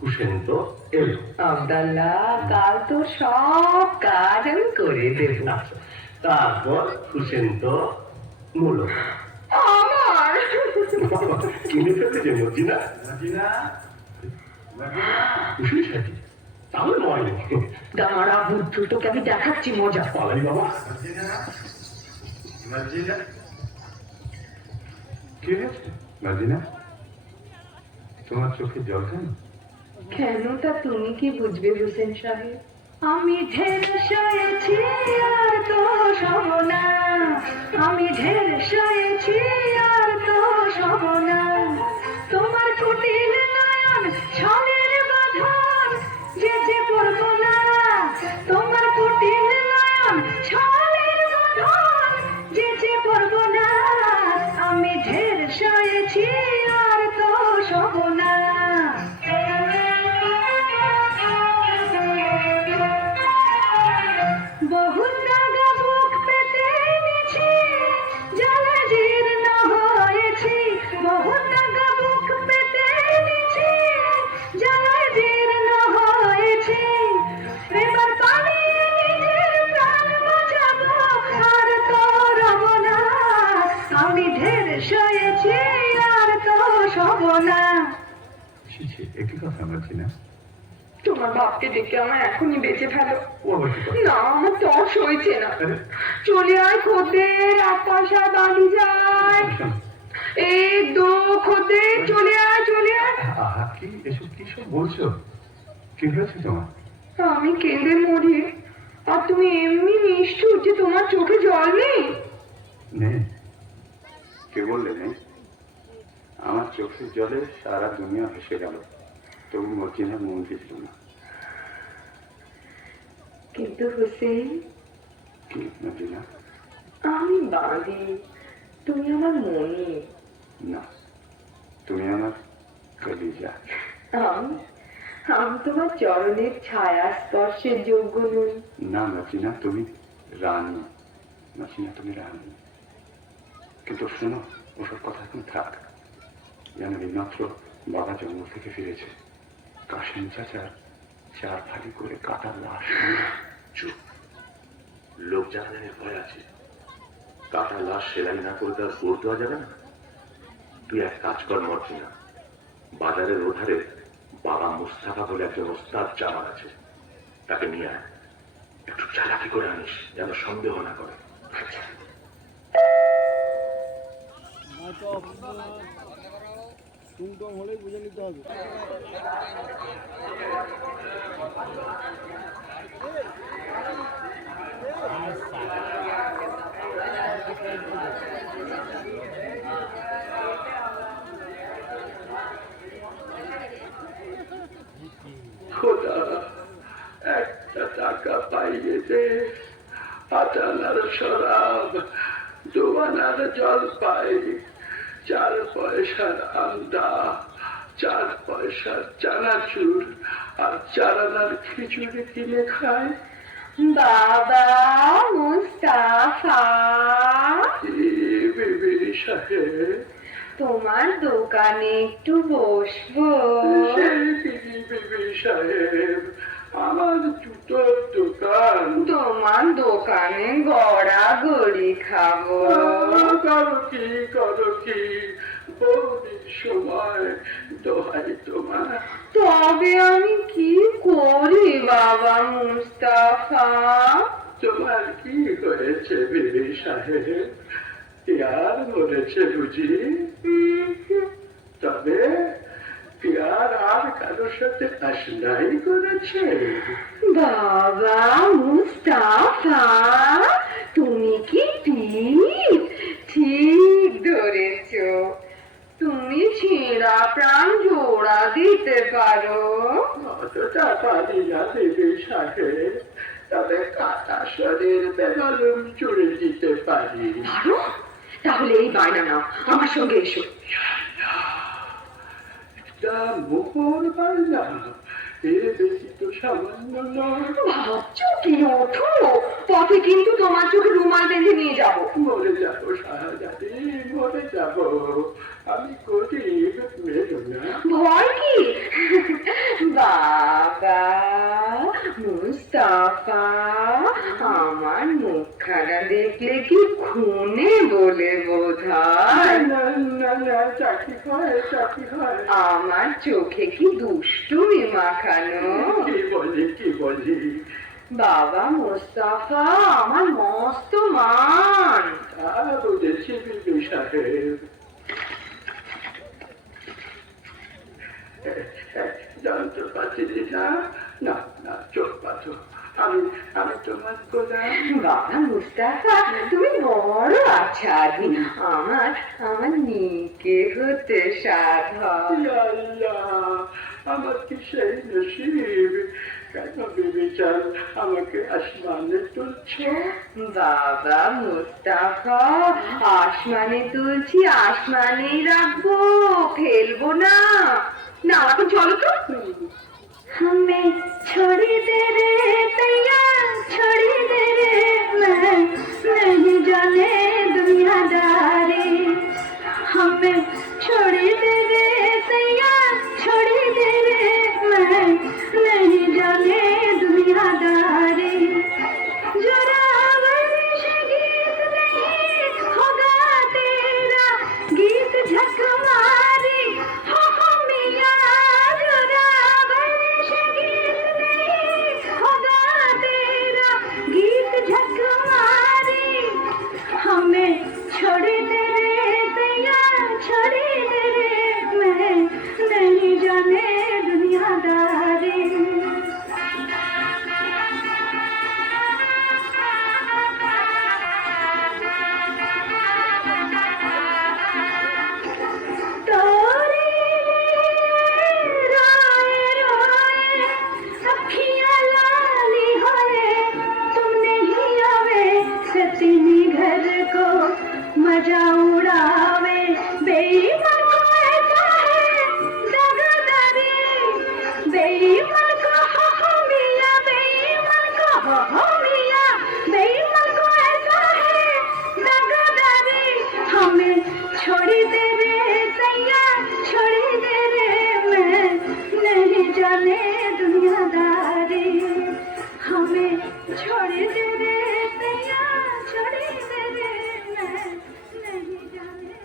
হুসেন তো এলো। আবদাল্লা, কাল তোর সব কাজ আমি করে দেবো। তারপর খুশেন তো মূলত আমার কিনে ফেলেছে মর্জিনা। খুশি সাথী তাহলে নয় দাঁড়া বুদ্ধু, তোকে আমি দেখাচ্ছি মজা। পালাই বাবা। কি হয়েছে মার্জিনা, তোমার চোখে জল কেন? কেন তা তুমি কি বুঝবে হোসেন সাহেব? আমি ঢের সয়েছি আর তো সব না, আমি ঢের সয়েছি আর তো সব না। তোমার কুটিল নয়ন ছলের বাঁধন যে যে পড়ব না, তোমার কুটিল নয়ন ছলের বাঁধন যে যে পড়ব না। আমি ঢের সয়েছি আর তো সব না। বহু জায়গা বুক পেতে নিছি, জ্বালা জীর্ণ হয়েছি। বহু জায়গা বুক পেতে নিছি, জ্বালা জীর্ণ হয়েছি। এবার পালিয়ে নিজের প্রাণ বাঁচাবো আর তো রব না। আমি ঢের সয়েছি আর তো সব না। একই কথা মার্জিনা। তোমার বাপকে দেখে আমার এখনই বেঁচে ফেলো। ও আবার কি কথা? না, আমার তর্স হয়েছে না। চলে আয় খদ্দের, আপাশা বাড়ি যায়। এই দো খদ্দের, চলে আয় চলে আয়। আহা, কি এসব কি সব বলছো? কি হয়েছে তোমার? আমি কেঁদে মরি আর তুমি এমনি নিষ্ঠুর যে তোমার চোখে জল নেই। নেই? কে বললে নেই? আমার চোখের জলে সারা দুনিয়া ভেসে গেল, তবু মর্জিনার মন দিল না। কিন্তু হোসেন, কি মর্জিনা? আমি বাঁধি, তুমি আমার মনি। না, তুমি আমার কলিজা। আমি আমি তোমার চরণের ছায়া স্পর্শের যোগ্য নই। না মর্জিনা, তুমি রানী। মর্জিনা, তুমি রানী। কিন্তু শোনো, ওসব কথা এখন থাক। যেন এইমাত্র বাবা জঙ্গল থেকে ফিরেছে, কাশিম চাচার 4 ফালি করে কাটার লাশ নিয়ে। চুপ, লোক জানাজানির ভয় আছে। কাটা লাশ সেলাই না করে তার গোড় দেওয়া যাবে না। তুই এক কাজ কর মর্জিনা, বাজারের ওধারে বাবা মুস্তাফা বলে একজন ওস্তাদ জামান আছে, তাকে নিয়ে আয়। একটু চালাকি করে আনিস, যেন সন্দেহ না করে। টুমটম হলেই বুঝে নিতে হবে। খোদা, একটা টাকা পাইয়ে দে। আটানার শরাব, দোয়ানার জল পাই, 4 পয়সার আন্দা, 4 পয়সার চানাচুর আর 4 আনার খিচুড়ি কিনে খায়। বাবা মুস্তাফা, বিবি সাহেব, তোমার দোকানে একটু বসবো? সেই বিবি সাহেব, আমার জুতোর দোকান। তোমার দোকানে গড়াগড়ি খাবো। করো কি বৌদির সময়, দোহাই তোমার। তবে আমি কি করি বাবা মুস্তাফা? তোমার কি হয়েছে বিবি সাহেব? পিয়ার মরেছে বুঝি? তবে পিয়ার আর কারোর সাথে আসনাই করেছে? বাবা মুস্তাফা, তুমি কি ঠিক ঠিক ধরেছ। তুমি ছেঁড়া প্রাণ জোড়া দিতে পারো। অতটা পারি না বিবি সাহেব, তবে কাটা শরীর বেগলুম চুড়ে দিতে পারি। পারো? তাহলে এই বায়না নাও, আমার সঙ্গে এসো। একটা মোহর বাড়লা, এর বেশি তো সামান্য নয়। ভাবছো কি? ওঠো, পথে কিন্তু তোমার চোখে রুমাল বেঁধে নিয়ে যাবো। মরে যাবো শাহজাদি, মরে যাবো। আমি গরিব, মেরো না। ভয় কি? বাবা মুস্তাফা, আমার মুখখানা দেখলে কি খুনে বলে বোঝায়? চাকরি হয় আমার চোখে কি দুষ্টুমি মাখানো? কি বলি বাবা মুস্তাফা, আমার মস্ত মান। বুঝেছি বিবি সাহেব, জানতে পারছি না, না না চোখ পাচ্ছ, আমি তোমার গোলাম। বাবা মুস্তাফা, তুমি বড় আছাড়ি, আমার নিকে হতে সাধ। আমার কি সেই নসিব, কেন বিবি চান আমাকে আসমানে তুলছ? বাবা মুস্তাফা, আসমানে তুলছি, আসমানেই রাখবো, ফেলবো না। না এখন চলো তো। हमें छोड़ी दे रे तैया, छोड़ी दे रे, मैं नहीं जाने दुनियादारी। हमें छोड़ी दे रे तैया, छोड़ी दे रे, मैं नहीं जाने दुनियादारी। जोरावर से गीत नहीं होगा तेरा, गीत झक मारी हो मिया। जोरावर से गीत नहीं होगा तेरा, गीत झक मारी। हमें छोड़ दे रे तैया, छोड़ दे रे, मैं नहीं जाने दुनियादारी। तोरे रोए रोए अखियाँ लाली होए, तुम नहीं आवे सतीनी घर को मजा उड़ावे। बेईमान को ऐसा है दगादारी, बेईमान को हो मिया, बेईमान को हो मिया, बेईमान को ऐसा है दगादारी। हमें छोड़ी दे रे तैया, छोड़ी दे रे, मैं नहीं जाने दुनियादारी। हमें छोड़ी दे रे तैया, छोड़ी दे रे, मैं नहीं जाने।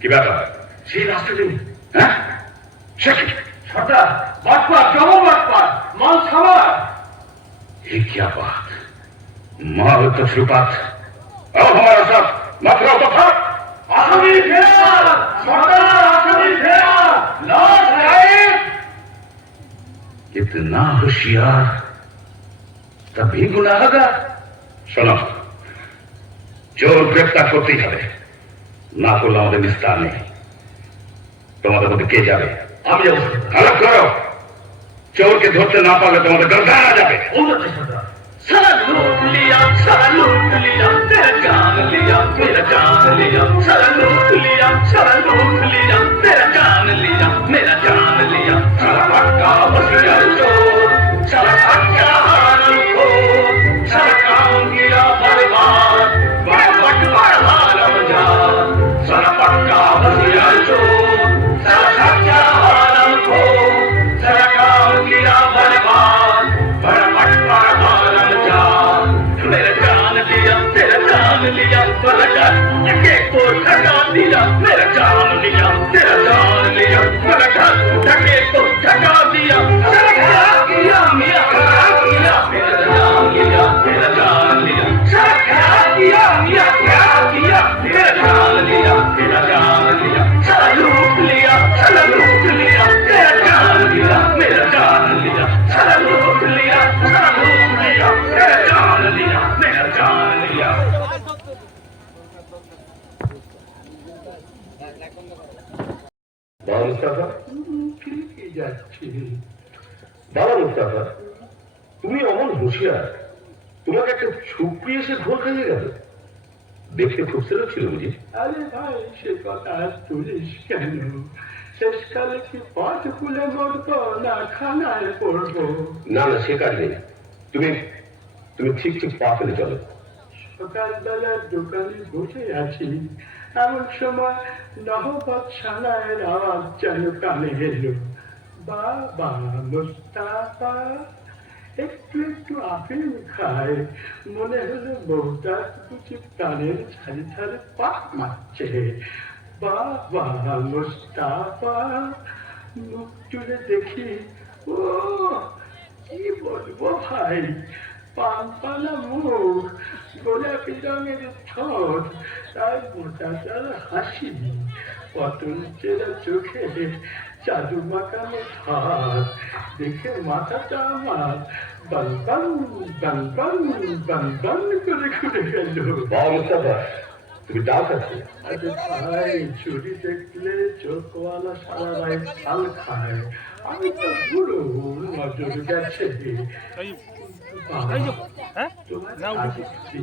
কি ব্যাপার? সেই রাস্তাটি, হ্যাঁ সর্দার, বাটপার, জমা বাটপার, মাল সামার। ये क्या बात, माल तशरीफात, अब हमारा साथ मत रहो तो था। আসামি ফেরার, সর্দার আসামি ফেরার, লাশ গায়েব। कितना होशियार तभी गुनाहगार। শোনো, চোর গ্রেপ্তার করতেই হবে, না করলে আমাদের নিস্তার নেই। তোমাদের মধ্যে কে যাবে? আমি যাবো। খারাপ করো, চোরকে ধরতে না পারলে তোমাদের গর্দানা যাবে। सारा लूट लिया, सारा लूट लिया, तेरा जान लिया, मेरा जान लिया। सारा लूट लिया, सारा लूट लिया, तेरा जान लिया, मेरा जान लिया। सारा पक्का बसिया चोर, सारा सच्चा हारन खोर, सारा काम किया बर्बाद, बड़ा बटवार हारम जा। सारा पक्का बसिया चोर, सारा सच्चा हारन खोर, सारा काम किया बर्बाद, बड़ा बटवार हारम जा। मेरा जान लिया, तेरा जान लिया, बड़ा डर के को ठगा दिया। मेरा जान लिया, तेरा जान लिया, बड़ा डर ढके को ठगा दिया। सारा क्या किया मियां, क्या किया? मेरा जान लिया, तेरा जान लिया। सारा क्या किया मियां, क्या किया? मेरा जान लिया, तेरा जान लिया। सारा लूट लिया, सारा लूट लिया, तेरा जान लिया, मेरा जान लिया। सारा लूट लिया, सारा लूट लिया, तेरा जान लिया, मेरा जान लिया। বাবা মুস্তাফা, কি যাচ্ছি? বাবা মুস্তাফা, তুমি অমন হুঁশিয়ার, তোমাকে একটা ছুপড়ি এসে ঘোর খাইয়ে গেল। দেখতে খুব সেরক ছিল বুঝি? আরে ভাই, সে কথা আর তুলিস কেন? শেষকালে কি পথ খুলে মরবো না খানায় পড়বো? না না, সে কাজ নেই। তুমি তুমি ঠিক ঠিক পা ফেলে চলো। সকালবেলার দোকানে বসে আছি, এমন সময় নহবত সানায়ের আওয়াজ যেন কানে এলো। বাবা মুস্তাফা একটু একটু আপেল খায়, মনে হলো বউটা বুঝি প্রাণের ছাড়ি ছাড়ে পাক মারছে। বাবা মুস্তাফা মুখ তুলে দেখি, ও কি বলবো ভাই, পানপানা মুখ, গোলাপি রঙের ঠোঁট, তার মোটা তার হাসি, পটল চেরা চোখে জাদু মাখানো হাত, দেখে মাথাটা আমার বানবান বানবান বানবান করে ঘুরে গেল। বাবা মুস্তাফা, তুমি ডাল খাচ্ছ? আরে ভাই, চুরি দেখলে চোখওয়ালা সারা রাত ছাল খায়, আমি তো বুড়ো, নজর গেছে। এই বাবা, এই যে, হ্যাঁ তোমার না, আসছি,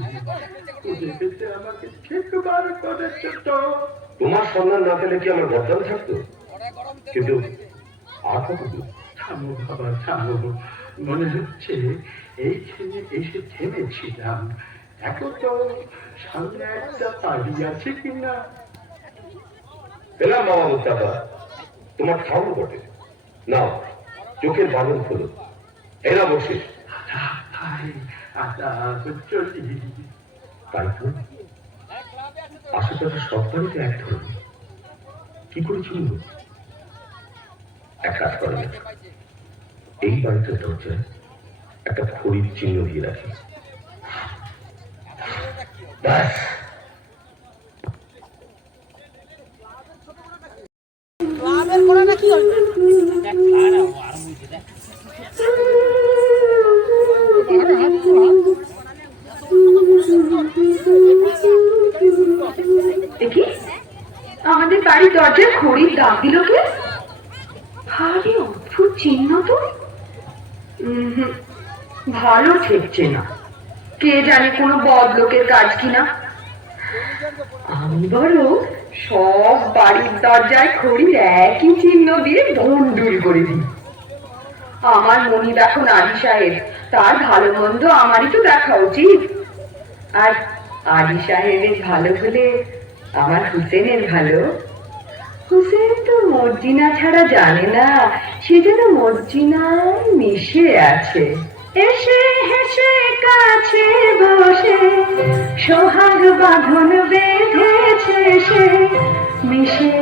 খুঁজে পেতে আমাকে ঠিক বার করেছে তো। তোমার সন্ধান না পেলে কি আমার বদনাম থাকতো? কিন্তু আর কত দূর? থামো বাবা থামো, মনে হচ্ছে এইখানে এসে থেমেছিলাম। এখন তো সামনে একটা পাড়ি আছে কিনা। পেলাম বাবা মুস্তাফা, তোমার খাওয়ানো বটে। নাও, চোখের বাঁধন খোলো। এরা বসিস। ভাই, আদা চলি। তাই তো, আশেপাশে সব বাড়িতে এক ধরনের। কি করে চিনব? এক কাজ করা যাক, এই বাড়িতে দরজায় একটা খড়ির চিহ্ন দিয়ে রাখি। ব্যাস। ক্লাবের করে না কি হইবে দেখি আমাদের বাড়ির দরজায় খড়ির দাগ দিল কে? ভারী অদ্ভুত চিহ্ন তো। ভালো ঠেকছে না, কে জানে কোনো বদ লোকের কাজ কিনা। আমি বড় সব বাড়ির দরজায় খড়ির একই চিহ্ন দিয়ে দণ্ডুল করে দিই। আমার মনিব এখন আলী সাহেব, তার ভালো মন্দ আমারই তো দেখা উচিত। আর আলী সাহেবের ভালো হলে আমার হুসেনের ভালো। হুসেন তো মর্জিনা ছাড়া জানে না, সে যেন মর্জিনায় মিশে আছে। এসে হেসে কাছে বসে সোহাগ বাঁধন বেঁধেছে সে, মিশে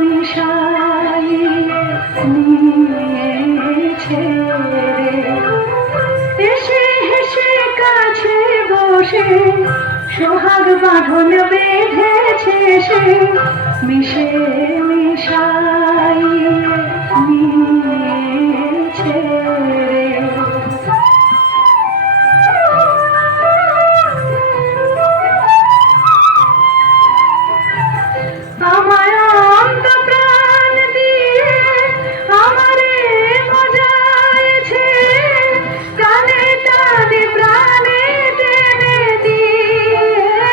মিশাইয়ে নিয়েছে রে। এসে হেসে কাছে বসে সোহাগ বাঁধন বেঁধেছে সে, মিশে মিশাইয়ে নিয়েছে রে। আমায় অন্ত প্রাণ দিয়ে আমারে মজাইছে, কানে টানে প্রাণে টেনে দিয়েছে।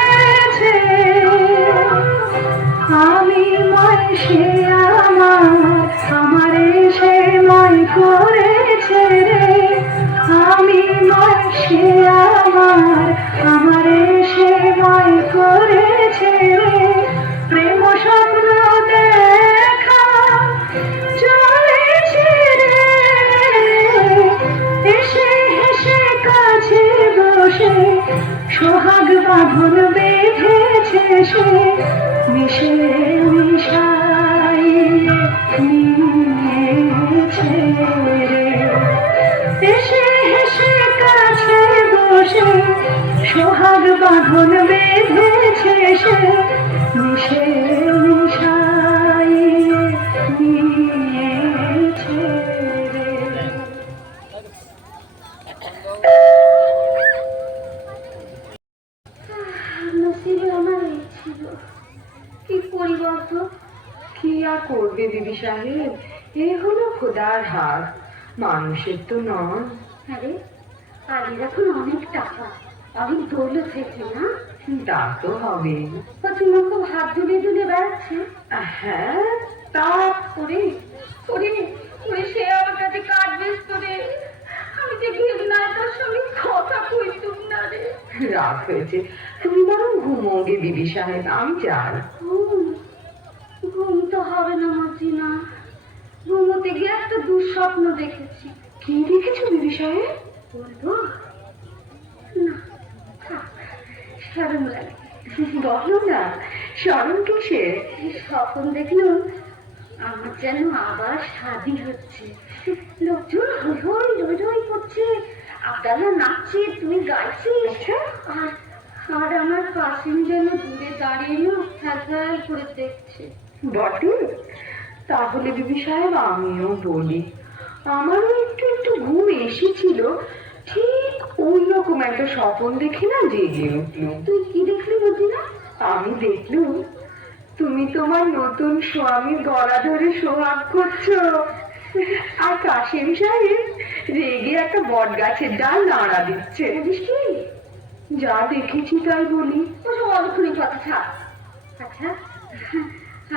আমি ময় সে আমার, আমারে সে ময় করেছে রে। আমি ময় সে আমার, আমারে সে ময় করেছে রে। প্রেম স্বপ্ন দেখা চলেছে রে। এসে হেসে কাছে বসে সোহাগ বাঁধন বেঁধেছে সে, মিশে মিশাইয়ে নিয়েছে রে। এসে হেসে কাছে বসে সোহাগ বাঁধন বেঁধেছে সে, মিশে মিশাইয়ে নিয়েছে রে। নসিবে আমার এই ছিল, কি পরিবর্তন। কি আর করবে বিবি সাহেব, এ হলো খোদার হাত, মানুষের তো নন। আরে আলির এখন অনেক টাকা, অনেক দৌলত হয়েছে না? তা তো হবে। প্রতিমা খুব হাত ধুলে ধুলে বেড়াচ্ছে। হ্যাঁ, তা ওরে ওরে ওরে, সে আমার কাছে কাজ বেশ করে, আমি যে ঘৃণায় তার সঙ্গে কথা কইতুম না রে। রাত হয়েছে, তুমি বরং ঘুমো গে বিবি সাহেব, আমি যাই। ঘুম তো হবে না মর্জিনা, ঘুমোতে গিয়ে একটা দুঃস্বপ্ন দেখেছি। কি দেখেছো বিবি সাহেব? বলবো না, থাক, শরম লাগে। বলো না, স্মরণ কিসে? স্বপ্ন দেখলুম আমার যেন আবার শাদি হচ্ছে, লোকজন হই হই রই রই করছে, আবদালা নাচছে, তুমি গাইছিস, আর আমার কাসিম যেন দূরে দাঁড়িয়েও ফ্যাল করে দেখছে। বটে? তাহলে বিবি সাহেব আমিও বলি, আমারও একটু একটু ঘুম এসেছিল, ঠিক ওই রকম একটা স্বপ্ন দেখি না জেগে উঠলুম। তুই কি দেখলি মর্জিনা? আমি দেখলুম তুমি তোমার নতুন স্বামীর গলা ধরে সোহাগ করছো, আর কাশিম সাহেব রেগে একটা বট গাছের ডাল নাড়া দিচ্ছে। বলিস কি? যা দেখেছি তাই বলি। ওসব অলক্ষণিক কথা ছাড়। আচ্ছা,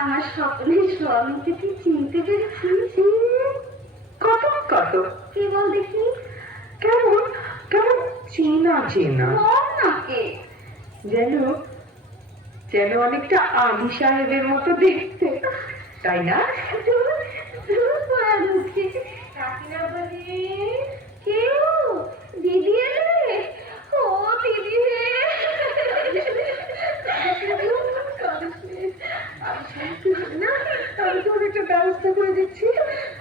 আমার স্বপ্নের স্বামীকে তুই চিনতে পেরেছিস? কত কত কে বল দেখি? কেমন কেমন চেনা চেনা, বল না কে। যেন যেন অনেকটা আলি সাহেবের মতো দেখতে, তাই না? কাকিনা বলি, কেউ দিদি এলে? ও দিদি রে, না, আমি তোর একটা ব্যবস্থা করে দিচ্ছি,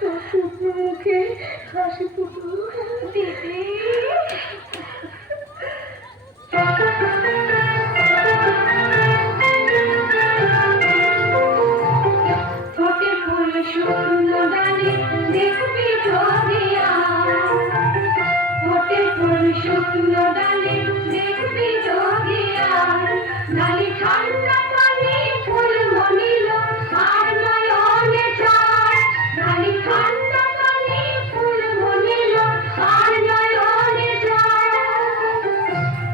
তোর শুকনো মুখে হাসি ফুটু। দিদি ফোটে ফুল শুকনো ডালে দেখবি ঝরিয়া, ফোটে ফুল শুকনো ডালে দেখবি ঝরিয়া, ডালি ঠান্ডা পানি ফুল মনিল আর নয়নে চায়, ডালি ঠান্ডা পানি ফুল মনিল আর নয়নে চায়,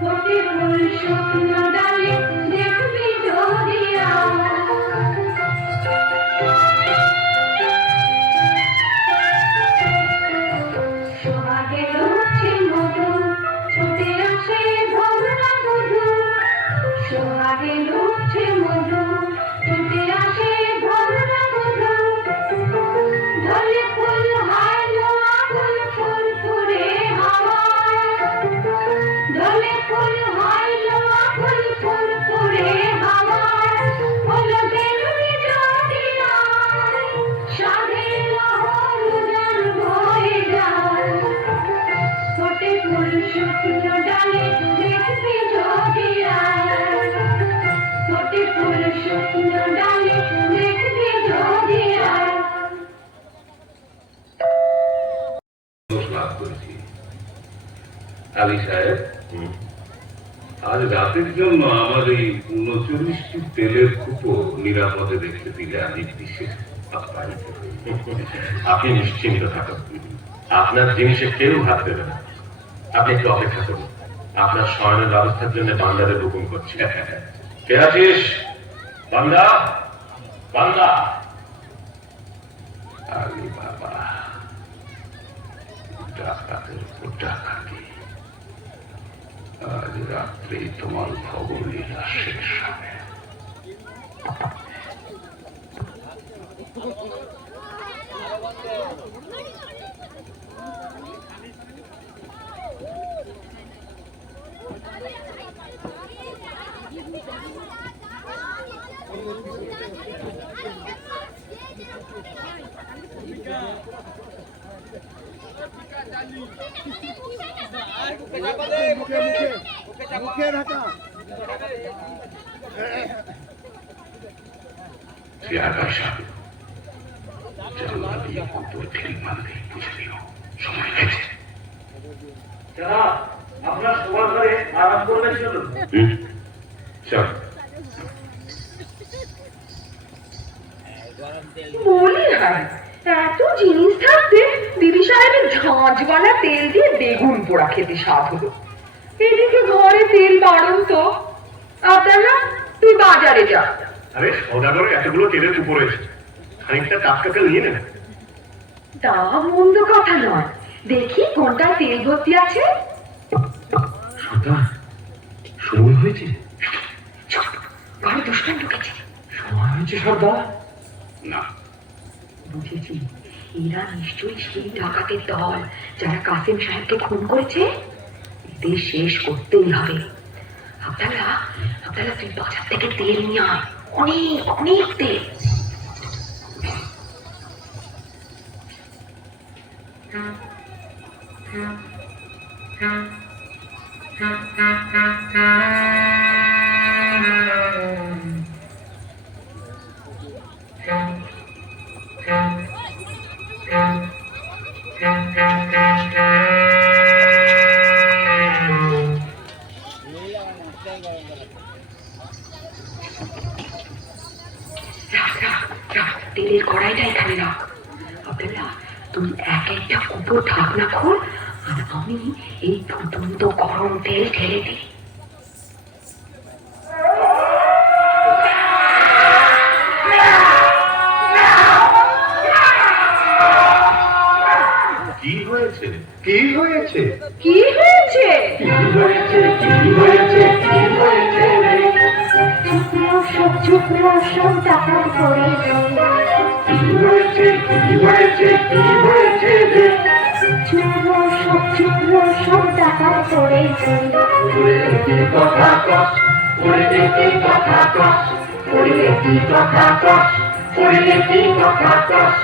ফোটে ফুল শুকনো ডালে দেখবি ঝরিয়া। সোহাগে লুটছে মধু, ছুটে আসে ভোমরা মধু, সোহাগে লুটছে মধু, ছুটে আসে ভোমরা মধু, ঢলে ফুল হাইলো আগুন ফুল ফুরে হাওয়ায়, ঢলে ফুল হাইলো আগুন ফুল ফুরে হাওয়ায়, হলো বেলুনি জড়িয়ায়, সাধের লহর উজান বয়ে যায়, ফোটে ফুল শুকনো ডালে দেখবি ঝরিয়ায়, ফোটে ফুল শুকনো ডালে দেখবি ঝরিয়ায়। দোষ লাভ করেছি আলী সাহেব। আজ রাতের জন্য আমার এই 39টি তেলের কুপো নিরাপদে রেখে দিলে আমি বিশেষ আপ্যায়িত হই। আপনি নিশ্চিন্ত থাকুন, আপনার জিনিসে কেউ হাত দেবে না। আপনি একটু অপেক্ষা করুন, আপনার শয়নের ব্যবস্থার জন্য বান্দারে হুকুম করছি। কে আছিস বান্দা? বান্দা আলী বাবা, ডাকাতের উপর ডাকাতি, আজ রাত্রেই তোমার ভবলীলা শেষ হবে। সে আকাশ জানলা দিয়ে কুকুর ফেরি মারলে বুঝে নিও সময় গেছে। আপনার শোবার ঘরে আরাম করবেন চলুন। চল। বলি হয়, এত জিনিস থাকতে দিদি সাহেবের ঝাঁঝওয়ালা তেল দিয়ে বেগুন পোড়া খেতে স্বাদ হলো। এদিকে ঘরে তেল বাড়ন তো। আপনারা তুই বাজারে যা। আরে সদাগরে এতগুলো তেলের উপরে খানিকটা টাটকা তেল নিয়ে নেন। তা মন্দ কথা নয়, দেখি কোনটা তেল ভর্তি আছে। সর্দার সময় হয়েছে, ঘরে দুষ্টান ঢুকেছে। সময় হয়েছে সর্দার। না, বুঝেছি, এরা নিশ্চয়ই সেই ডাকাতের দল যারা কাসিম সাহেবকে খুন করেছে। এদের শেষ করতেই হবে। আপনারা তুই বাজার থেকে তেল নিয়ে আয়, অনেক অনেক তেল। তেলের কড়াইটা এখানে রাখ। আপনারা তুমি এক একটা কুপো ঢাকনা খোল, আর আমি এই ফুটন্ত গরম তেল ঢেলে দিই। কি হয়েছে? কি হয়েছে? কি হয়েছে? কি হয়েছে? কি হয়েছে? কি হয়েছে রে? সব টাকার পরে কি হয়েছে? কি হয়েছে? কি হয়েছে রে? সব টাকার পরে ওরে কি কথা কস, ওরে কি কথা কস, ওরে কি কথা কস, ওরে কি কথা কস।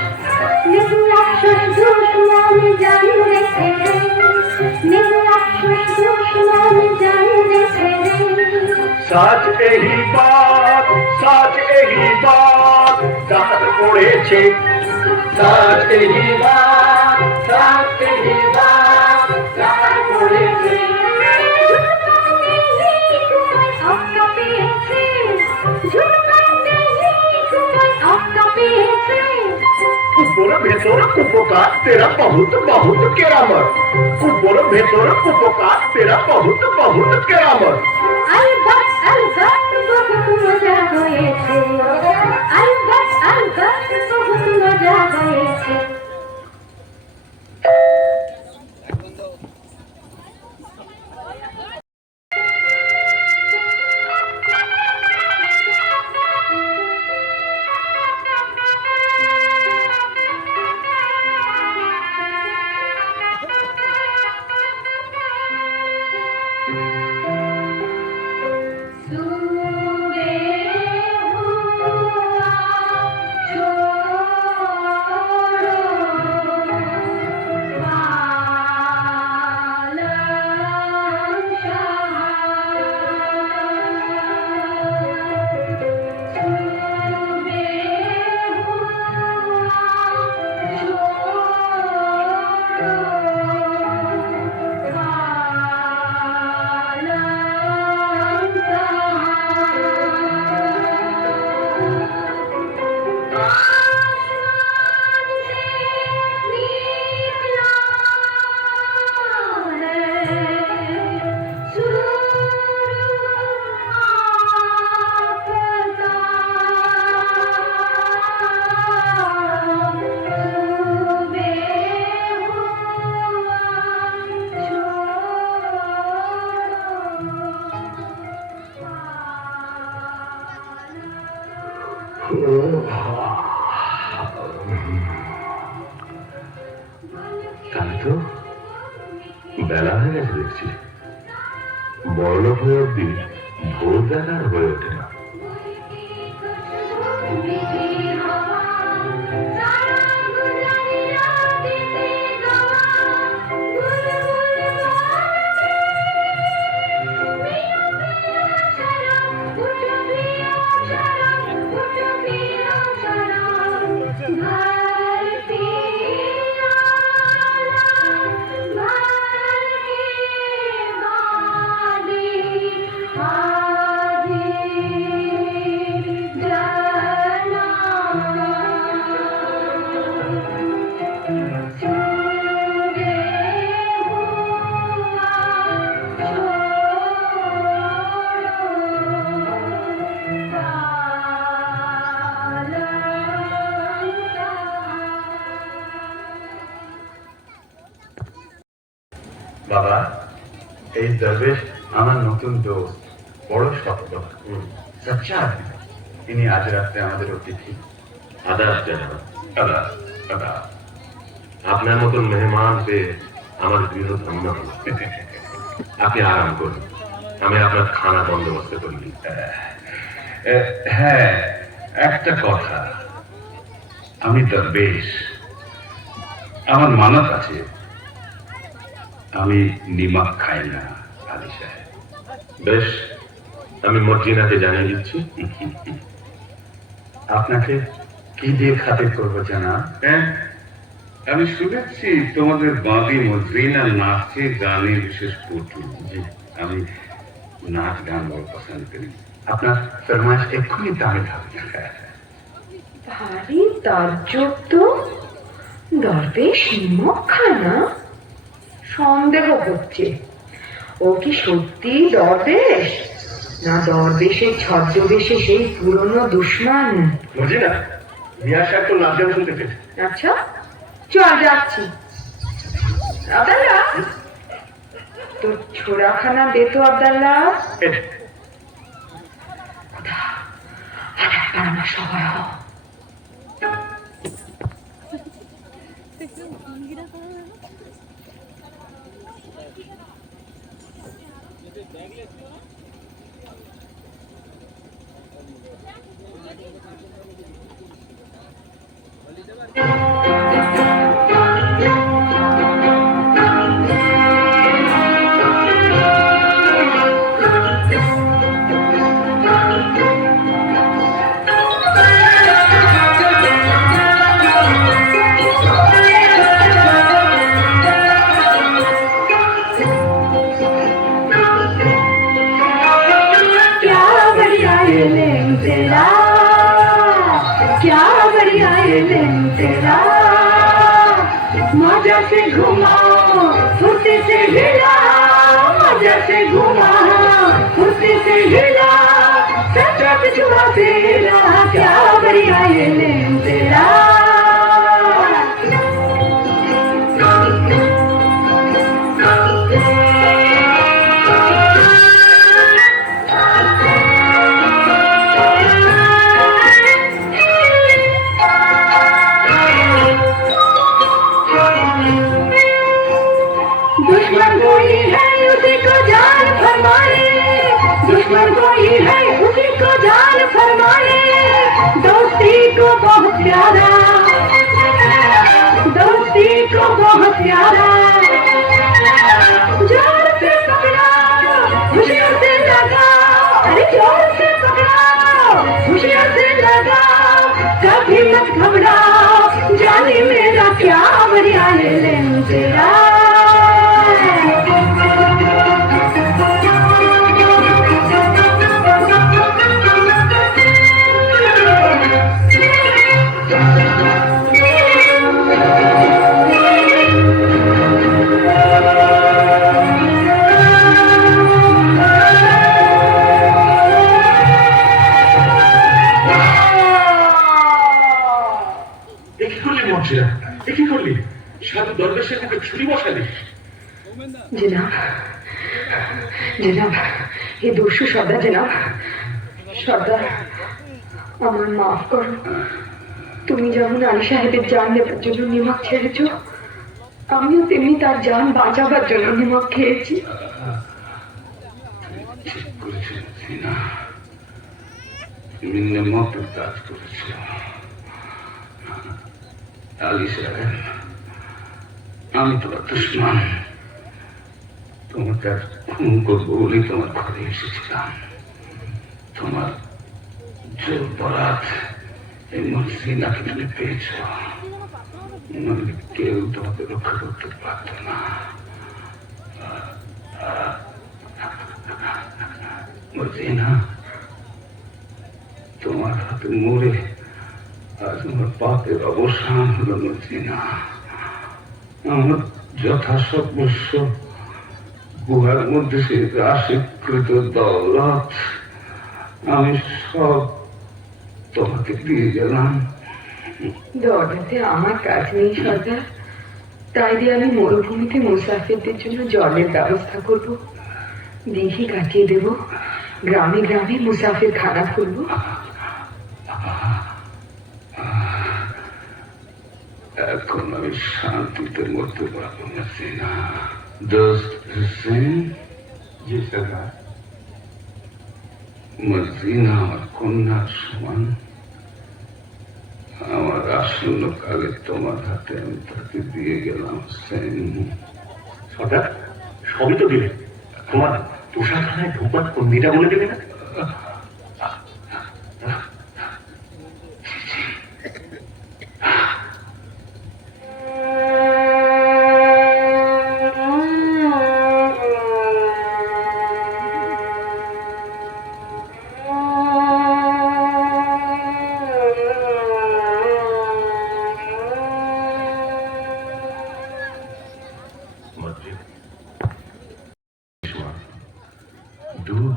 সাজ এহি বাত ডাকাত পড়েছে। সাজ এহি বাত ডাকাত পড়েছে। কুপোর ভেতর কুপোকাত তেরা বহুত বহুত কেরামত। কুপোর ভেতর কুপোকাত তেরা বহুত বহুত কেরামত। মজা হয়েছে, বহুত মজা হয়েছে। তাই তো বেলা হয়ে গেছে দেখছি। বড়লোক হয়ে অব্দি ভোর দেখা আর হয়ে ওঠে না। Hare বাবা, এই দরবেশ আমার নতুন দোস্ত, বড় শক্ত, সচ্চা আদমি। ইনি আজ রাত্রে আমাদের অতিথি। আদাব জানাব। আদাব, আদাব। আপনার মতন মেহমান পেয়ে আমার গৃহ ধন্য হল। আপনি আরাম করুন, আমি আপনার খানা বন্দোবস্ত করি। হ্যাঁ, একটা কথা, আমি দরবেশ, আমার মানত আছে, আমি নিমক খাই না আলী সাহেব। বেশ, আমি মর্জিনাকে জানিয়ে দিচ্ছি। আপনাকে কি দিয়ে খাতির করবো জানাব? হ্যাঁ, আমি শুনেছি তোমাদের বাঁধি মজরিনা নাচে গানে বিশেষ পটু। জি, আমি নাচ গান বড় পছন্দ করি। আপনার ফরমাইশ এক্ষুনি দামে হবে। ভারী তাজ্জব তো, দরবেশ নিমক খায় না? সন্দেহ হচ্ছে ও কি সত্যি দরবেশ, না দরবেশের ছদ্মবেশে সেই পুরনো দুশ্মন? মর্জিনা, মিয়া সাহেব তো নাচ গান শুনতে পেয়েছে। আচ্ছা, চল যাচ্ছি। আব্দাল্লাহ, তোর ছোড়াখানা দে তো আব্দাল্লাহ। আমার সবাই मजा से घुमाओ फुर्ती से हिला, मजा से घुमाओ फुर्ती से हिला, सच्चा पिछुआ तेरा क्या बढ़िया ये लेन तेरा। दुश्मन कोई है उसी को जान फरमाए, दुश्मन कोई है उसी को जान फरमाए, दोस्ती को बहुत प्यारा, दोस्ती को बहुत प्यारा, जोर से पकड़ा खुशियों से लगा, अरे जोर से पकड़ा खुशियों से लगा, कभी मत घबराओ जाने मेरा क्या बढ़िया ले लेन तेरा। কি করলি? সাধু দরবেশের মুখে ছুরি বসালি? जनाब, जनाब, ये दोषी সর্দার जनाब, সর্দার আমার মাফ করো। তুমি যেমন আলী সাহেবের জান নেবার জন্য নিমক ছেড়েছ, আমিও তেমনি তার জান বাঁচাবার জন্য নিমক খেয়েছি। ঠিক করেছেন না, তুমি নিমকের কাজ করেছ। আলী সাহেব, আমি তোমার দুশ্মন, তোমাকে আর খুন করবো বলেই তোমার ঘরে এসেছিলাম। তোমার জোর বরাত এই মসজিদাকে তুমি পেয়েছ, কেউ তোমাকে রক্ষা করতে পারত না। মসজিনা, তোমার হাতে মরে আজ আমার পাপের অবসান হলো। মসজিনা, আমার যথাসর্বস্ব গুহার মধ্যে সে রাশিকৃত দৌলত আমি সব তোমাকে দিয়ে গেলাম। দৌড়াতে আমার কাজ নেই সর্দার, তাই দিয়ে আমি মরুভূমিতে মুসাফিরদের জন্য জলের ব্যবস্থা করব, দিঘি কাটিয়ে দেব, গ্রামে গ্রামে মুসাফির খানা খুলবো। এখন আমি শান্তিতে মরতে পারবো না সিনা। দোস্ত হুসেন, জি সরকার। মজিনা আমার কন্যার সমান। আমার আসন্ন কালে তোমার হাতে আমি তাকে দিয়ে গেলাম হুসেন। সর্দার, সবই তো দিলে, তোমার তুষারখানায় ঢোকবার কন্দিটা বলে দেবে না?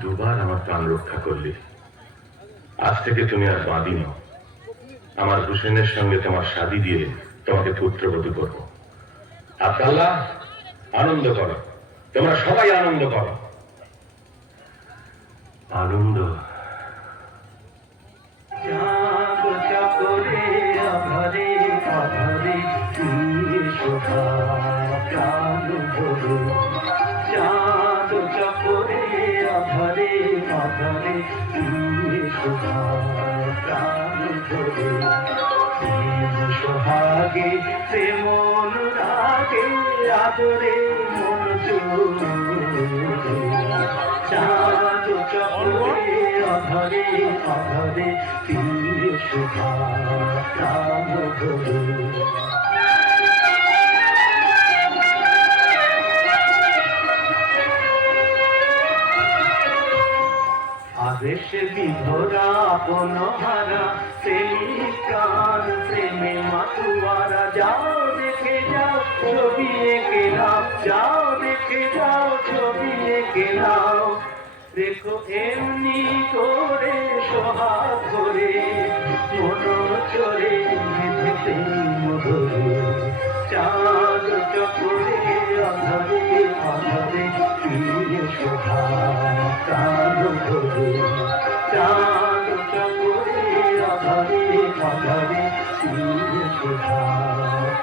দুবার আমার প্রাণ রক্ষা করলি। আজ থেকে তুমি আর বাদী নও। আমার হুসেনের সঙ্গে তোমার শাদী দিয়ে তোমাকে পুত্রবধূ করব। আব্দাল্লাহ, আনন্দ করো, তোমরা সবাই আনন্দ করো। আনন্দ চাঁদ চাকরে আধারে আধারে দিয়ে শোভা প্রাণ ভরে, চাঁদ চাকরে আধারে আধারে দিয়ে শোভা প্রাণ ভরে, প্রেম সোহাগে প্রেম অনুরাগে আদরে মন জোরে, চাঁদ চাকরে আধারে আধারে দিয়ে শোভা প্রাণ ভরে। আবেশে বিধরা আপন হারা প্রেমিকার প্রেমে মাতুয়ারা, যাও দেখে যাও ছবি এঁকে নাও, যাও দেখে যাও ছবি এঁকে নাও, দেখো এমনি করে সোহাগ করে মন চরে মেঝেতে মধুরে, চাঁদ চকরে আধারে আধারে দিয়ে শোভা প্রাণ ভরে, চাঁদ চকরে আধারে আধারে দিয়ে শোভা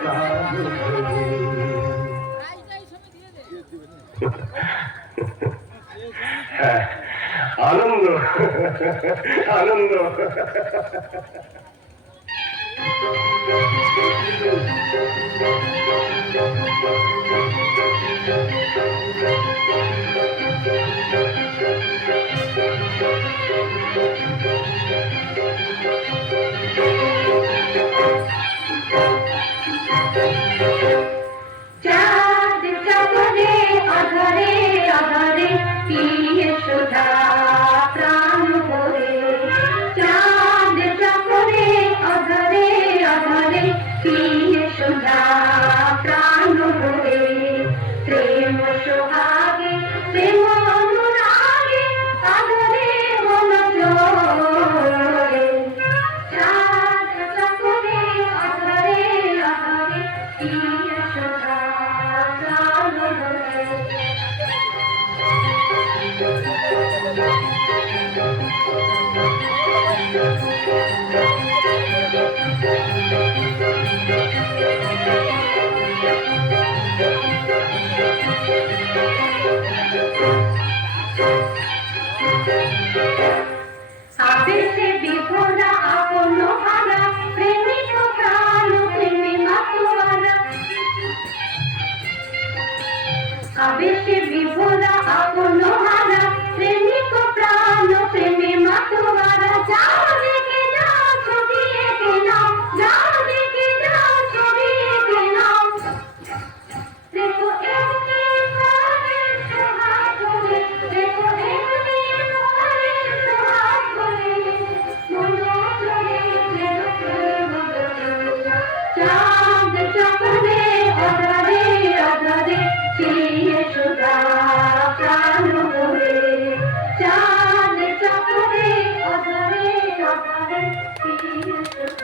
প্রাণ ভরে। আনন্দ আনন্দ। চাঁদ চাকরে আধারে আধারে দিয়ে শোভা প্রাণ ভরে, চাঁদ চাকরে আধারে আধারে দিয়ে শোভা প্রাণ ভরে, প্রেম সোহাগে প্রেম অনুরাগে আধারে মন জোরে, চাঁদ চাকরে আধারে আধারে দিয়ে শোভা প্রাণ ভরে। আবেশে বিভোরা আপন হারা প্রেমিক প্রাণ প্রেমে মাতোয়ারা, আবেশে বিভোরা আপন হারা প্রেমিক প্রাণ প্রেমে মাতোয়ারা, যাও দেখে যাও ছবি এঁকে নাও, যাও দেখে যাও ছবি এঁকে নাও, দেখো এমনি করে সোহাগ করে, দেখো এমনি করে সোহাগ করে মন চলে প্রেম ভরে, চাঁদ চকরে আধারে আধারে দিয়ে শোভা প্রাণ ভরে, চাঁদ চকরে আধারে আধারে দিয়ে শোভা